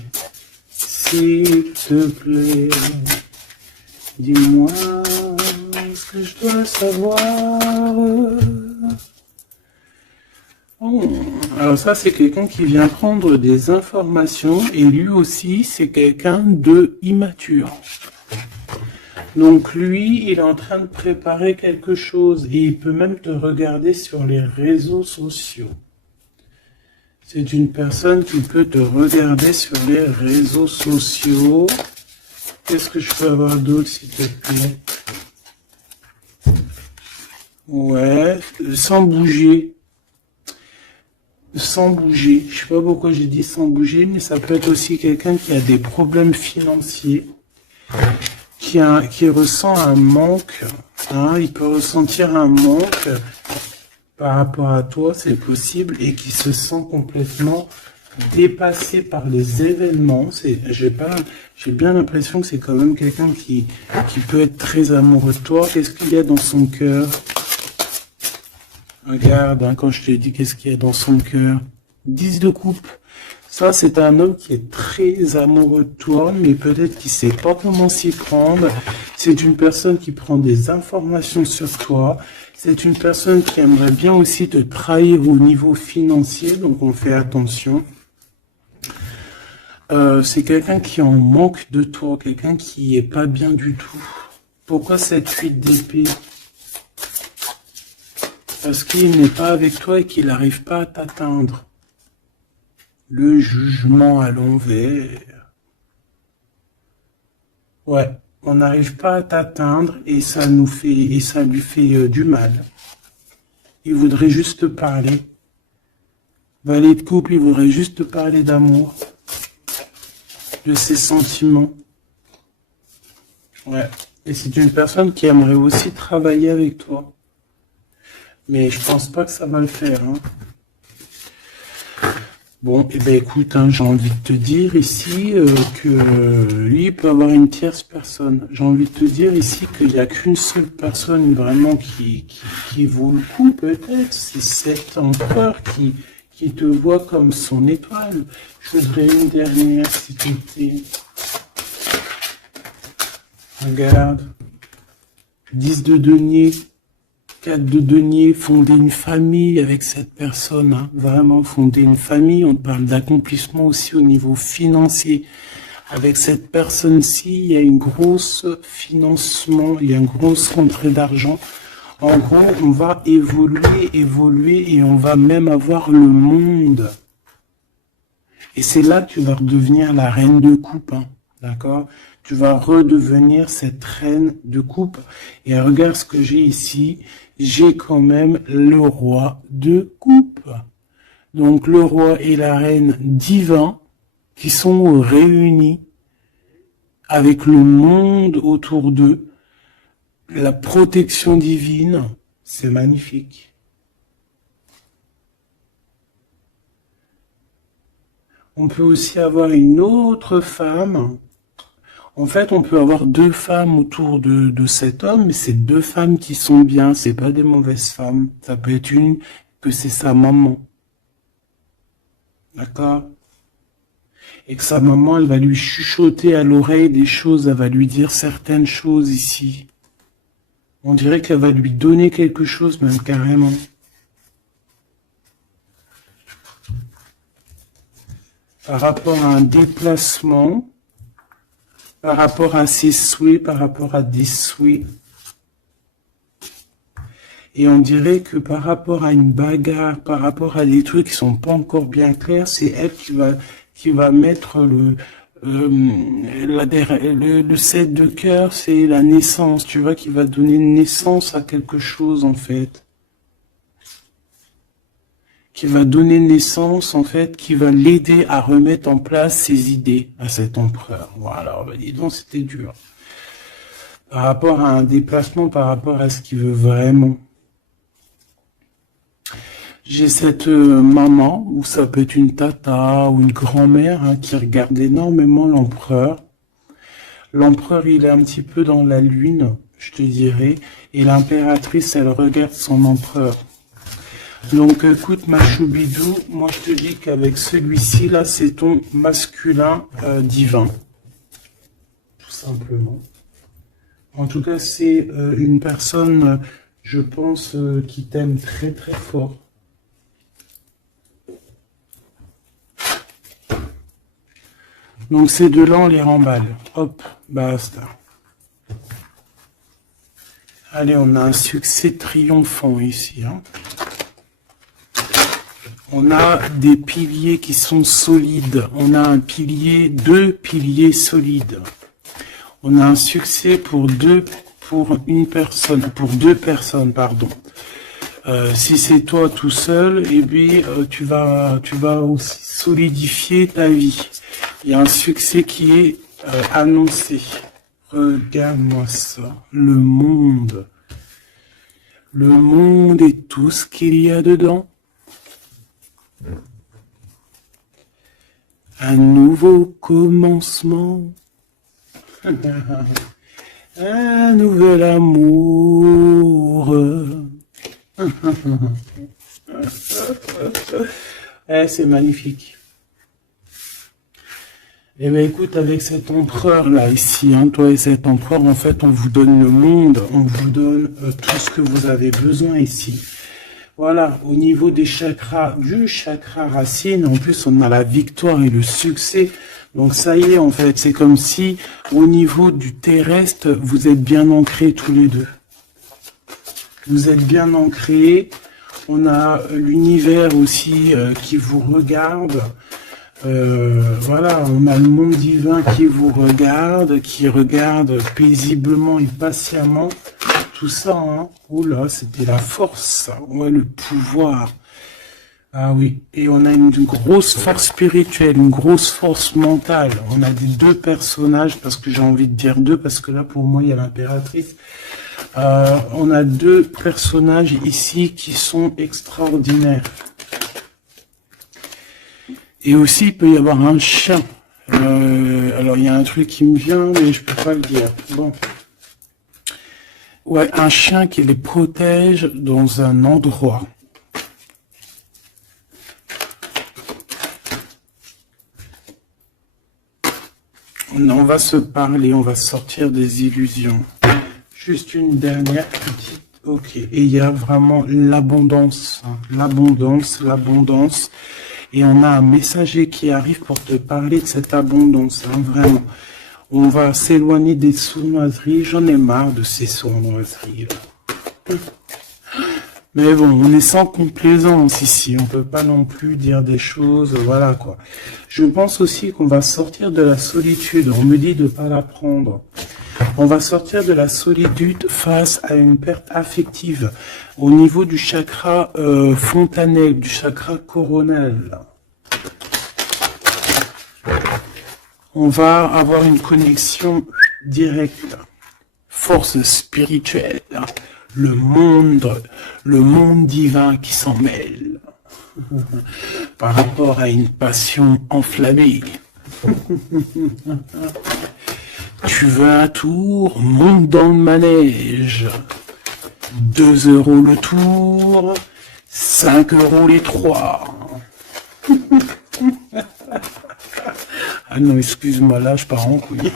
S'il te plaît, dis-moi ce que je dois savoir. Oh. Alors ça, c'est quelqu'un qui vient prendre des informations, et lui aussi, c'est quelqu'un de immature. Donc lui, il est en train de préparer quelque chose, et il peut même te regarder sur les réseaux sociaux. C'est une personne qui peut te regarder sur les réseaux sociaux. Qu'est-ce que je peux avoir d'autre, s'il te plaît? Ouais, sans bouger. Sans bouger. Je sais pas pourquoi j'ai dit sans bouger, mais ça peut être aussi quelqu'un qui a des problèmes financiers, qui ressent un manque. Hein, il peut ressentir un manque par rapport à toi, c'est possible, et qui se sent complètement dépassé par les événements. J'ai bien l'impression que c'est quand même quelqu'un qui peut être très amoureux de toi. Qu'est-ce qu'il y a dans son cœur? Regarde, hein, quand je te dis qu'est-ce qu'il y a dans son cœur. 10 de coupe. Ça, c'est un homme qui est très amoureux de toi, mais peut-être qu'il sait pas comment s'y prendre. C'est une personne qui prend des informations sur toi. C'est une personne qui aimerait bien aussi te trahir au niveau financier, donc on fait attention. C'est quelqu'un qui en manque de toi, quelqu'un qui est pas bien du tout. Pourquoi cette 8 d'épée? Parce qu'il n'est pas avec toi et qu'il n'arrive pas à t'atteindre. Le jugement à l'envers. Ouais, on n'arrive pas à t'atteindre et ça lui fait du mal. Il voudrait juste te parler. Valet de couple, il voudrait juste te parler d'amour, de ses sentiments. Ouais, et c'est une personne qui aimerait aussi travailler avec toi. Mais je pense pas que ça va le faire. Hein. Bon, eh ben écoute, hein, j'ai envie de te dire ici que lui il peut avoir une tierce personne. J'ai envie de te dire ici qu'il n'y a qu'une seule personne vraiment qui vaut le coup peut-être. C'est cet empereur qui te voit comme son étoile. Je voudrais une dernière, s'il te plaît. Regarde. 10 de denier. 4 de denier, fonder une famille avec cette personne, hein, vraiment fonder une famille, on parle d'accomplissement aussi au niveau financier. Avec cette personne-ci, il y a une grosse financement, il y a une grosse rentrée d'argent. En gros, on va évoluer et on va même avoir le monde. Et c'est là que tu vas redevenir la reine de coupe, hein, d'accord? Tu vas redevenir cette reine de coupe. Et regarde ce que j'ai ici. J'ai quand même le roi de coupe. Donc le roi et la reine divins qui sont réunis avec le monde autour d'eux. La protection divine, c'est magnifique. On peut aussi avoir une autre femme. En fait, on peut avoir 2 femmes autour de cet homme, mais c'est 2 femmes qui sont bien, c'est pas des mauvaises femmes. Ça peut être une que c'est sa maman. D'accord? Et que sa maman, elle va lui chuchoter à l'oreille des choses, elle va lui dire certaines choses ici. On dirait qu'elle va lui donner quelque chose, même carrément. Par rapport à un déplacement, par rapport à ses souhaits, par rapport à des souhaits. Et on dirait que par rapport à une bagarre, par rapport à des trucs qui sont pas encore bien clairs, c'est elle qui va mettre le 7 de cœur, c'est la naissance, tu vois, qui va donner naissance à quelque chose, en fait. Qui va donner naissance, en fait, qui va l'aider à remettre en place ses idées à cet empereur. Voilà, dis donc, c'était dur. Par rapport à un déplacement, par rapport à ce qu'il veut vraiment. J'ai cette maman, ou ça peut être une tata, ou une grand-mère, hein, qui regarde énormément l'empereur. L'empereur, il est un petit peu dans la lune, je te dirais, et l'impératrice, elle regarde son empereur. Donc écoute ma choubidou, moi je te dis qu'avec celui-ci là c'est ton masculin divin. Tout simplement. En tout cas c'est une personne, je pense, qui t'aime très très fort. Donc ces deux-là on les remballe. Hop, basta. Allez, on a un succès triomphant ici. Hein. On a des piliers qui sont solides. On a un pilier, deux piliers solides. On a un succès pour deux personnes, pardon. Si c'est toi tout seul, eh bien, tu vas aussi solidifier ta vie. Il y a un succès qui est annoncé. Regarde-moi ça. Le monde et tout ce qu'il y a dedans. Un nouveau commencement. Un nouvel amour. C'est magnifique. Eh bien, écoute, avec cet empereur-là, ici, hein, toi et cet empereur, en fait, on vous donne le monde, on vous donne tout ce que vous avez besoin ici. Voilà, au niveau des chakras, du chakra racine, en plus, on a la victoire et le succès. Donc, ça y est, en fait, c'est comme si, au niveau du terrestre, vous êtes bien ancrés tous les deux. Vous êtes bien ancrés. On a l'univers aussi qui vous regarde. Voilà, on a le monde divin qui vous regarde, qui regarde paisiblement et patiemment. Tout ça, hein. Oula, c'était la force, ouais, le pouvoir. Ah oui, et on a une grosse force spirituelle, une grosse force mentale. On a des deux personnages, parce que j'ai envie de dire deux, parce que là, pour moi, il y a l'impératrice. On a deux personnages ici qui sont extraordinaires. Et aussi, il peut y avoir un chien. Alors, il y a un truc qui me vient, mais je peux pas le dire. Bon. Ouais, un chien qui les protège dans un endroit. On va se parler, on va sortir des illusions. Juste une dernière petite... Ok, et il y a vraiment l'abondance, hein. L'abondance. Et on a un messager qui arrive pour te parler de cette abondance, hein, vraiment. On va s'éloigner des sournoiseries. J'en ai marre de ces sournoiseries. Mais bon, on est sans complaisance ici. On peut pas non plus dire des choses, voilà quoi. Je pense aussi qu'on va sortir de la solitude. On me dit de pas la prendre. On va sortir de la solitude face à une perte affective au niveau du chakra fontanelle, du chakra coronal. On va avoir une connexion directe, force spirituelle, le monde divin qui s'en mêle par rapport à une passion enflammée. Tu veux un tour? Monte dans le manège. 2 € le tour, 5 € les 3. Ah non, excuse-moi, là je pars en couille.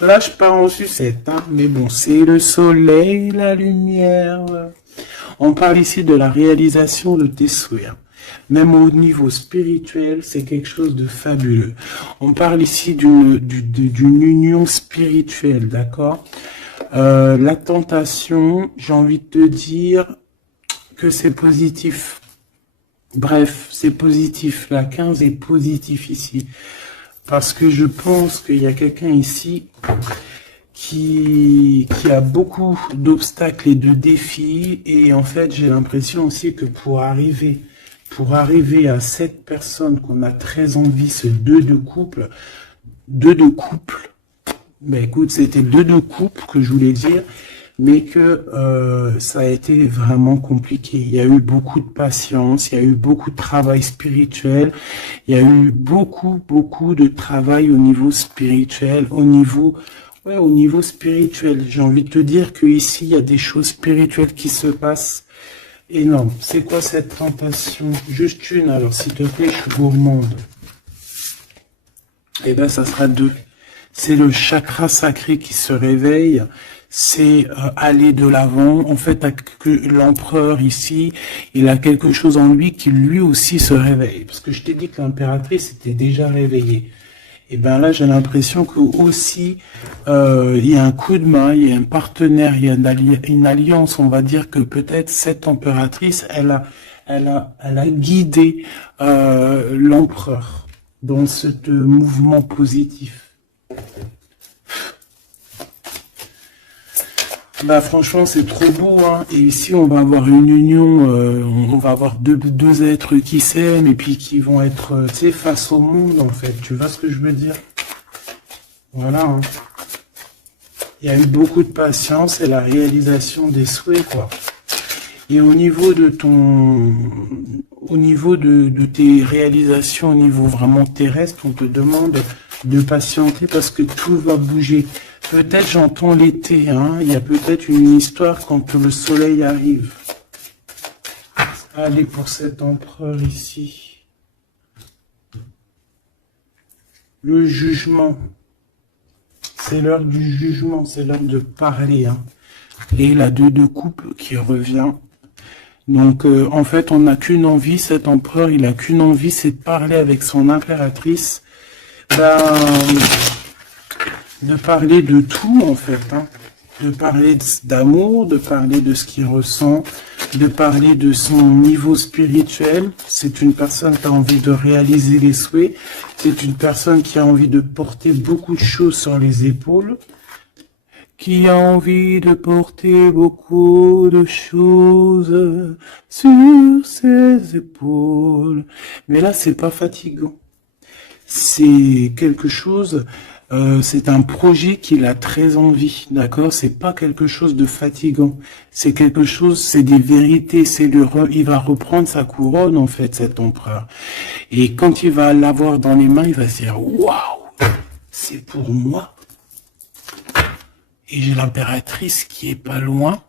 Là je pars en sucette, hein. Mais bon, c'est le soleil, la lumière. On parle ici de la réalisation de tes souhaits. Même au niveau spirituel, c'est quelque chose de fabuleux. On parle ici d'une union spirituelle, d'accord? La tentation, j'ai envie de te dire que c'est positif. Bref, c'est positif. La 15 est positif ici. Parce que je pense qu'il y a quelqu'un ici qui a beaucoup d'obstacles et de défis. Et en fait, j'ai l'impression aussi que pour arriver à cette personne qu'on a très envie, ce deux de couple, ben écoute, c'était deux de couple que je voulais dire, mais que ça a été vraiment compliqué. Il y a eu beaucoup de patience, il y a eu beaucoup de travail spirituel, il y a eu beaucoup de travail au niveau spirituel, au niveau spirituel. J'ai envie de te dire que ici il y a des choses spirituelles qui se passent énormes. C'est quoi cette tentation? Juste une, alors s'il te plaît, je suis gourmande. Eh ben ça sera 2. C'est le chakra sacré qui se réveille. C'est aller de l'avant. En fait, l'empereur ici, il a quelque chose en lui qui lui aussi se réveille. Parce que je t'ai dit que l'impératrice était déjà réveillée. Et ben là, j'ai l'impression que aussi, il y a un coup de main, il y a un partenaire, il y a une alliance. On va dire que peut-être cette impératrice, elle elle a guidé l'empereur dans ce mouvement positif. Bah franchement c'est trop beau hein. Et ici on va avoir une union, on va avoir deux êtres qui s'aiment et puis qui vont être tu sais face au monde en fait. Tu vois ce que je veux dire? Voilà. Hein. Il y a eu beaucoup de patience et la réalisation des souhaits quoi. Et au niveau de tes réalisations au niveau vraiment terrestre, on te demande de patienter parce que tout va bouger. Peut-être j'entends l'été, hein. Il y a peut-être une histoire quand le soleil arrive. Allez pour cet empereur ici. Le jugement. C'est l'heure du jugement, c'est l'heure de parler. Hein. Et la 2 de coupe qui revient. Donc en fait on n'a qu'une envie, cet empereur il a qu'une envie, c'est de parler avec son impératrice. De parler de tout en fait, hein. De parler d'amour, de parler de ce qu'il ressent, de parler de son niveau spirituel. C'est une personne qui a envie de réaliser les souhaits, c'est une personne qui a envie de porter beaucoup de choses sur les épaules, qui a envie de porter beaucoup de choses sur ses épaules. Mais là, c'est pas fatigant. C'est quelque chose, c'est un projet qu'il a très envie, d'accord? C'est pas quelque chose de fatigant. C'est quelque chose, c'est des vérités, il va reprendre sa couronne, en fait, cet empereur. Et quand il va l'avoir dans les mains, il va se dire, waouh, c'est pour moi. Et j'ai l'impératrice qui est pas loin.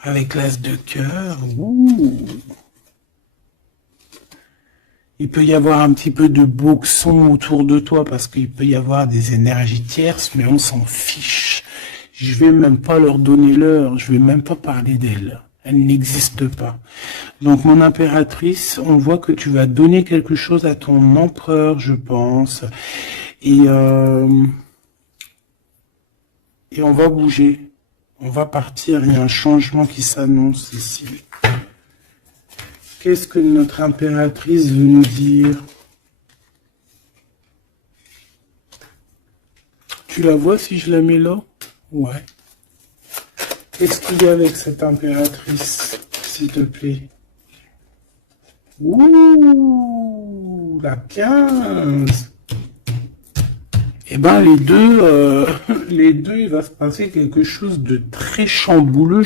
Avec l'as de cœur, ouh. Il peut y avoir un petit peu de boxon autour de toi parce qu'il peut y avoir des énergies tierces, mais on s'en fiche. Je vais même pas leur donner l'heure, je vais même pas parler d'elle. Elle n'existe pas. Donc mon impératrice, on voit que tu vas donner quelque chose à ton empereur, je pense. Et on va bouger. On va partir, il y a un changement qui s'annonce ici. Qu'est-ce que notre impératrice veut nous dire? Tu la vois si je la mets là? Ouais. Qu'est-ce qu'il y a avec cette impératrice, s'il te plaît? Ouh, la 15. Eh ben les deux, il va se passer quelque chose de très chambouleux,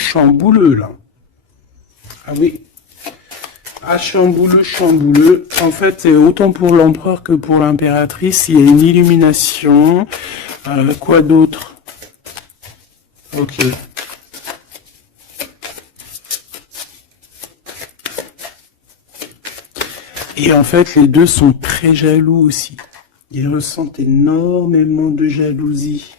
là. Ah oui. Ah, chambouleux. En fait, autant pour l'empereur que pour l'impératrice, il y a une illumination. Quoi d'autre? Ok. Et en fait, les deux sont très jaloux aussi. Ils ressentent énormément de jalousie.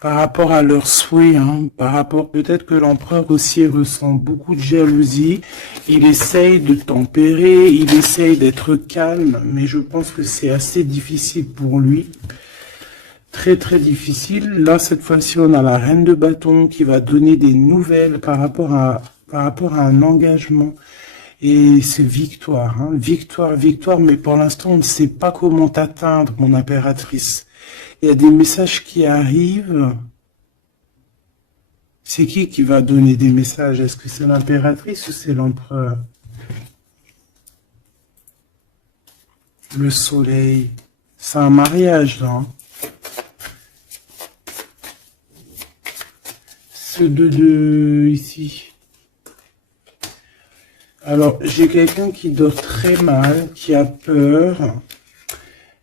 Par rapport à leurs souhaits, hein, par rapport peut-être que l'empereur aussi ressent beaucoup de jalousie, il essaye de tempérer, il essaye d'être calme, mais je pense que c'est assez difficile pour lui, très très difficile. Là cette fois-ci on a la reine de bâton qui va donner des nouvelles par rapport à un engagement, et c'est victoire, hein, victoire, mais pour l'instant on ne sait pas comment t'atteindre mon impératrice. Il y a des messages qui arrivent. C'est qui va donner des messages? Est-ce que c'est l'impératrice ou c'est l'empereur? Le soleil. C'est un mariage, là. Hein. Ce 2 ici. Alors, j'ai quelqu'un qui dort très mal, qui a peur.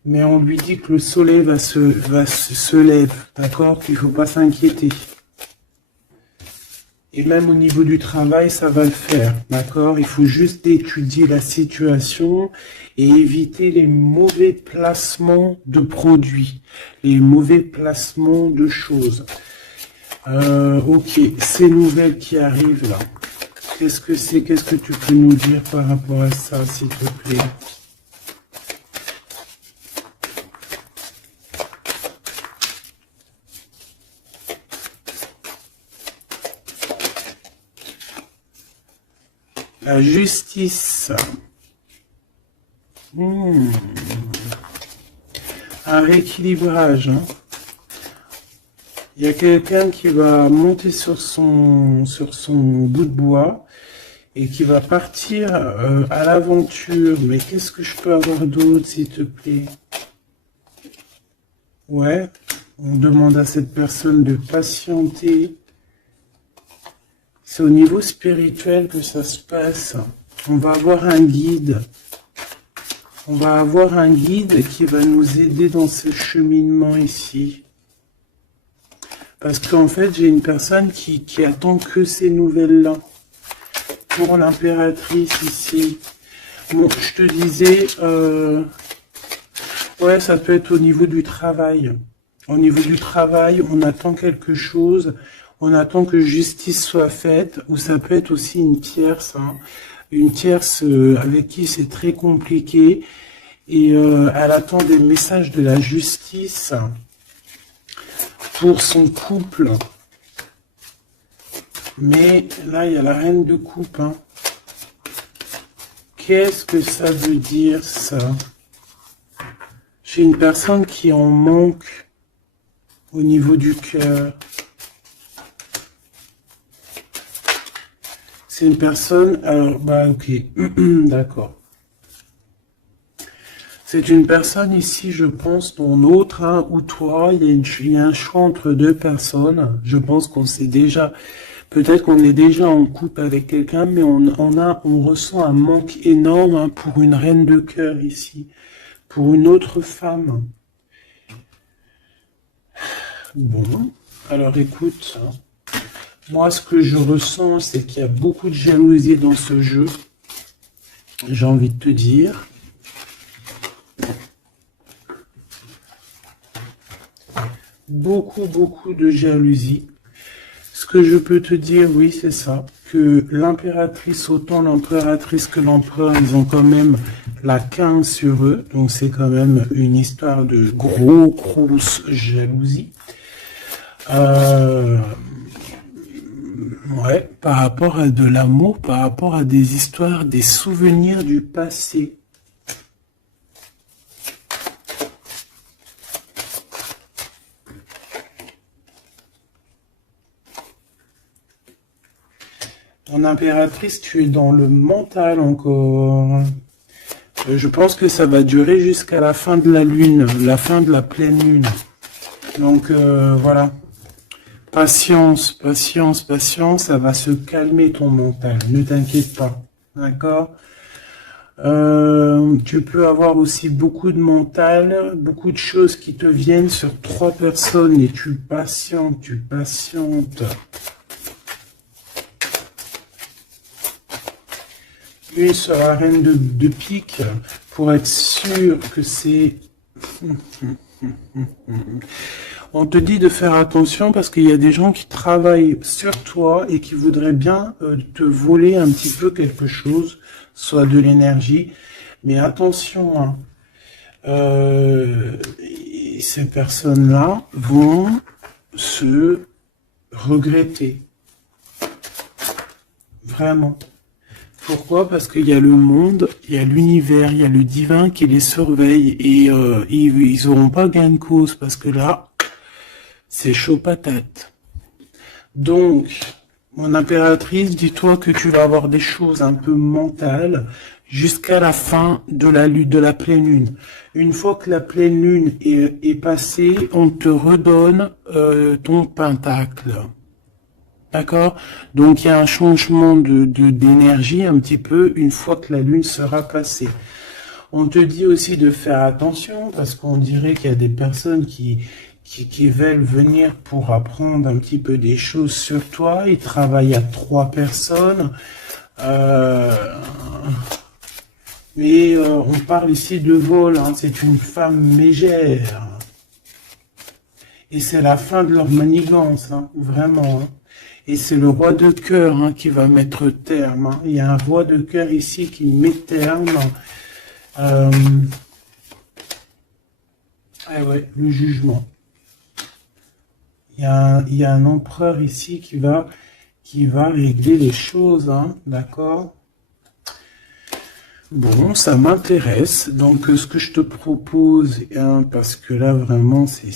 Mais on lui dit que le soleil se lève, d'accord? Qu'il ne faut pas s'inquiéter. Et même au niveau du travail, ça va le faire, d'accord? Il faut juste étudier la situation et éviter les mauvais placements de produits, les mauvais placements de choses. Ok, ces nouvelles qui arrivent là, qu'est-ce que c'est? Qu'est-ce que tu peux nous dire par rapport à ça, s'il te plaît? La justice. Un rééquilibrage. Hein. Il y a quelqu'un qui va monter sur son bout de bois et qui va partir à l'aventure. Mais qu'est-ce que je peux avoir d'autre, s'il te plaît? Ouais, on demande à cette personne de patienter. C'est au niveau spirituel que ça se passe. On va avoir un guide. On va avoir un guide qui va nous aider dans ce cheminement ici. Parce qu'en fait, j'ai une personne qui attend que ces nouvelles-là. Pour l'impératrice ici. Bon, je te disais, ouais, ça peut être au niveau du travail. Au niveau du travail, on attend quelque chose, on attend que justice soit faite, ou ça peut être aussi une tierce, hein. Une tierce avec qui c'est très compliqué, et elle attend des messages de la justice pour son couple. Mais là, il y a la reine de coupe. Hein. Qu'est-ce que ça veut dire, ça? J'ai une personne qui en manque au niveau du cœur. C'est une personne... Alors, bah, ok. D'accord. C'est une personne ici, je pense, ton autre, hein, ou toi. Il y a un choix entre deux personnes. Je pense qu'on sait déjà... Peut-être qu'on est déjà en couple avec quelqu'un, mais on ressent un manque énorme, hein, pour une reine de cœur ici, pour une autre femme. Bon, alors écoute, moi ce que je ressens, c'est qu'il y a beaucoup de jalousie dans ce jeu, j'ai envie de te dire. Beaucoup de jalousie. Ce que je peux te dire, oui, c'est ça, que l'impératrice, autant l'impératrice que l'empereur, ils ont quand même la 15 sur eux, donc c'est quand même une histoire de grosse jalousie. Ouais, par rapport à de l'amour, par rapport à des histoires, des souvenirs du passé. Ton impératrice, tu es dans le mental encore. Je pense que ça va durer jusqu'à la fin de la lune, la fin de la pleine lune. Donc voilà. Patience, ça va se calmer ton mental. Ne t'inquiète pas. D'accord? Tu peux avoir aussi beaucoup de mental, beaucoup de choses qui te viennent sur 3 personnes et tu patientes. Une sera reine de pique pour être sûr que c'est... On te dit de faire attention parce qu'il y a des gens qui travaillent sur toi et qui voudraient bien te voler un petit peu quelque chose, soit de l'énergie. Mais attention, hein, ces personnes-là vont se regretter. Vraiment. Pourquoi? Parce qu'il y a le monde, il y a l'univers, il y a le divin qui les surveille et ils n'auront pas gain de cause parce que là, c'est chaud patate. Donc, mon impératrice, dis-toi que tu vas avoir des choses un peu mentales jusqu'à la fin de la pleine lune. Une fois que la pleine lune est passée, on te redonne ton pentacle. D'accord? Donc, il y a un changement d'énergie un petit peu une fois que la lune sera passée. On te dit aussi de faire attention parce qu'on dirait qu'il y a des personnes qui veulent venir pour apprendre un petit peu des choses sur toi. Ils travaillent à 3 personnes. Mais on parle ici de vol. Hein. C'est une femme mégère. Et c'est la fin de leur manigance. Hein. Vraiment. Hein. Et c'est le roi de cœur, hein, qui va mettre terme. Hein. Il y a un roi de cœur ici qui met terme. Ah ouais, le jugement. Il y a un empereur ici qui va régler les choses, hein, d'accord? Bon, ça m'intéresse. Donc, ce que je te propose, hein, parce que là, vraiment, c'est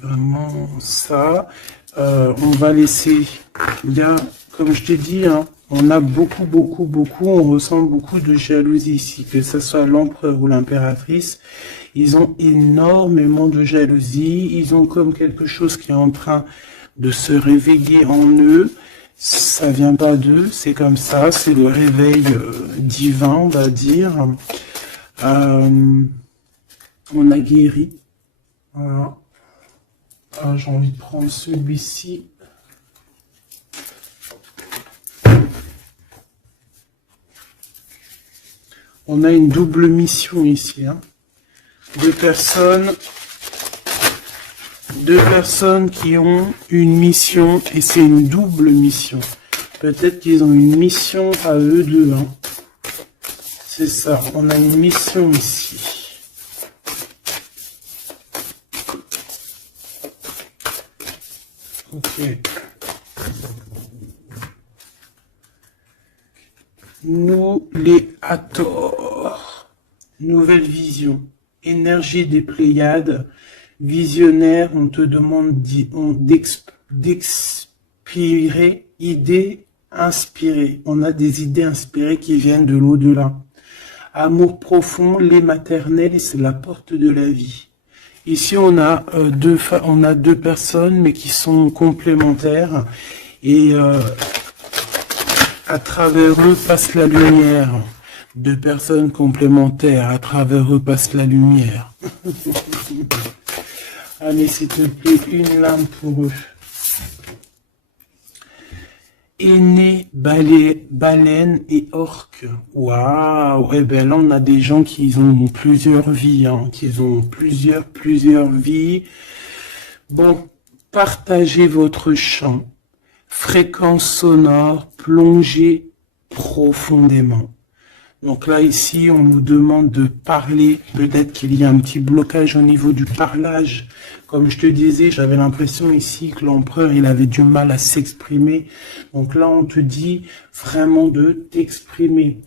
vraiment ça. On va laisser, il y a, comme je t'ai dit, hein, on a beaucoup, on ressent beaucoup de jalousie ici, que ce soit l'empereur ou l'impératrice. Ils ont énormément de jalousie. Ils ont comme quelque chose qui est en train de se réveiller en eux. Ça vient pas d'eux, c'est comme ça, c'est le réveil divin, on va dire. On a guéri. Voilà. Ah, j'ai envie de prendre celui-ci. On a une double mission ici. Hein. Deux personnes qui ont une mission, et c'est une double mission. Peut-être qu'ils ont une mission à eux deux. Hein. C'est ça, on a une mission ici. Ok. Nous, les Hathor. Nouvelle vision. Énergie des Pléiades. Visionnaire, on te demande d'expirer, idées inspirées. On a des idées inspirées qui viennent de l'au-delà. Amour profond, lait maternel, c'est la porte de la vie. Ici, on a deux personnes, mais qui sont complémentaires. Et à travers eux passe la lumière. Deux personnes complémentaires, à travers eux passe la lumière. Allez, s'il te plaît, une lame pour eux. Aîné, baleine et orque. Waouh! Eh ben là, on a des gens qui ont plusieurs vies, hein, qui ont plusieurs vies. Bon, partagez votre chant. Fréquence sonore, plongez profondément. Donc là, ici, on nous demande de parler. Peut-être qu'il y a un petit blocage au niveau du parlage. Comme je te disais, j'avais l'impression ici que l'empereur, il avait du mal à s'exprimer. Donc là, on te dit vraiment de t'exprimer.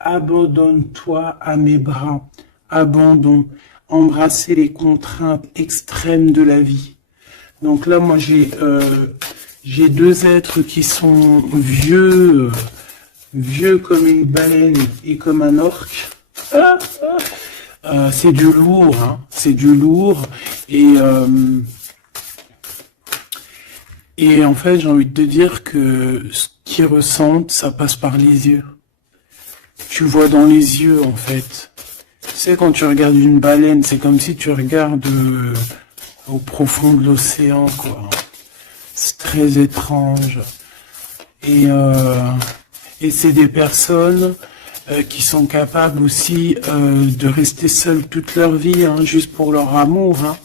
Abandonne-toi à mes bras. Abandon. Embrasser les contraintes extrêmes de la vie. Donc là, moi, j'ai deux êtres qui sont vieux comme une baleine et comme un orque. C'est du lourd, hein. C'est du lourd. Et en fait, j'ai envie de te dire que ce qu'ils ressentent, ça passe par les yeux. Tu vois dans les yeux, en fait. Tu sais, quand tu regardes une baleine, c'est comme si tu regardes au profond de l'océan, quoi. C'est très étrange. Et c'est des personnes qui sont capables aussi de rester seules toute leur vie, hein, juste pour leur amour. Hein.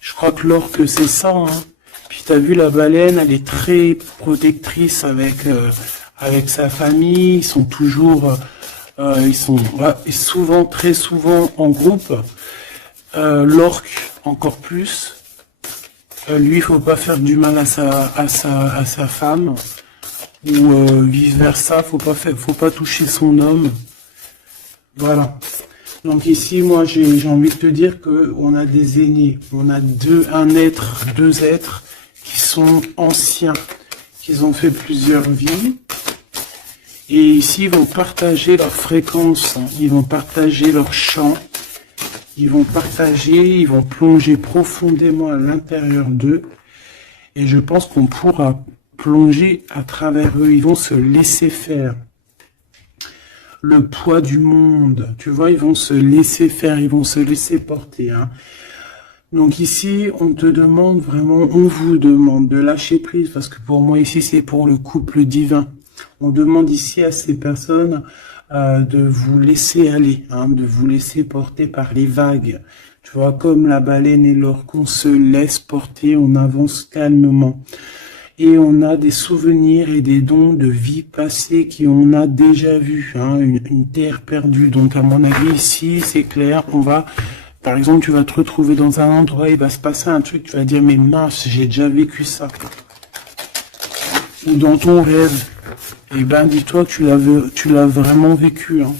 Je crois que l'orque, c'est ça. Hein. Puis t'as vu, la baleine, elle est très protectrice avec sa famille. Ils sont toujours, ils sont souvent, très souvent en groupe. L'orque, encore plus. Lui, il faut pas faire du mal à sa femme. Ou vice versa, faut pas toucher son homme. Voilà. Donc ici, moi, j'ai envie de te dire que on a des aînés, on a deux êtres qui sont anciens, qui ont fait plusieurs vies. Et ici, ils vont partager leur fréquence, ils vont partager leur chant, ils vont plonger profondément à l'intérieur d'eux. Et je pense qu'on pourra plonger à travers eux, ils vont se laisser faire. Le poids du monde, tu vois, ils vont se laisser faire, ils vont se laisser porter. Hein. Donc ici, on te demande vraiment, on vous demande de lâcher prise, parce que pour moi ici, c'est pour le couple divin. On demande ici à ces personnes de vous laisser aller, hein, de vous laisser porter par les vagues. Tu vois, comme la baleine et l'orque, on se laisse porter, on avance calmement. Et on a des souvenirs et des dons de vie passée qu'on a déjà vus, hein, une terre perdue. Donc à mon avis ici, c'est clair, par exemple, tu vas te retrouver dans un endroit, il va se passer un truc, tu vas dire, mais mince, j'ai déjà vécu ça. Ou dans ton rêve, Eh ben, dis-toi que tu l'as vraiment vécu. Hein.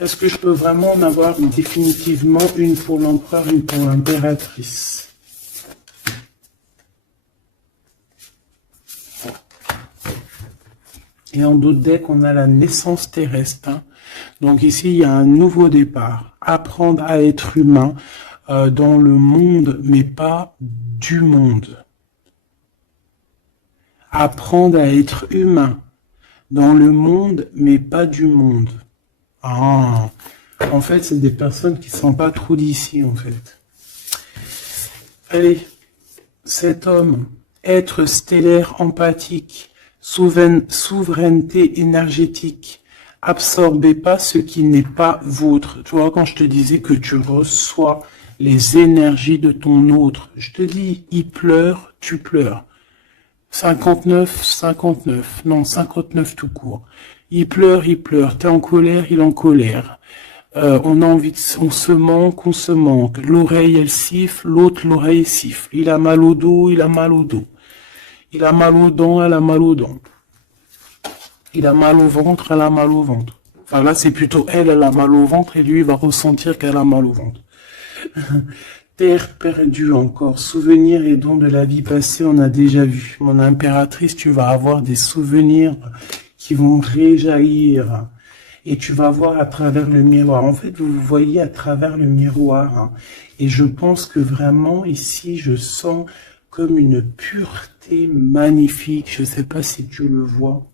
Est-ce que je peux vraiment en avoir définitivement une pour l'empereur, une pour l'impératrice? Et en d'autres decks, on a la naissance terrestre. Hein. Donc ici, il y a un nouveau départ. Apprendre à être humain dans le monde, mais pas du monde. Apprendre à être humain dans le monde, mais pas du monde. Ah, en fait, c'est des personnes qui ne sont pas trop d'ici, en fait. Allez, cet homme, être stellaire empathique, souveraineté énergétique, absorbez pas ce qui n'est pas vôtre. Tu vois, quand je te disais que tu reçois les énergies de ton autre, je te dis, il pleure, tu pleures. 59, 59, non, 59 tout court. Il pleure, t'es en colère, il est en colère. On a envie on se manque, on se manque. L'oreille, elle siffle, l'autre, l'oreille siffle. Il a mal au dos, il a mal au dos. Il a mal aux dents, elle a mal aux dents. Il a mal au ventre, elle a mal au ventre. Enfin là, c'est plutôt elle a mal au ventre et lui, il va ressentir qu'elle a mal au ventre. Terre perdue encore, souvenirs et dons de la vie passée, on a déjà vu. Mon impératrice, tu vas avoir des souvenirs qui vont réjaillir. Et tu vas voir à travers le miroir. En fait, vous voyez à travers le miroir. Hein. Et je pense que vraiment, ici, je sens comme une pureté magnifique. Je ne sais pas si tu le vois.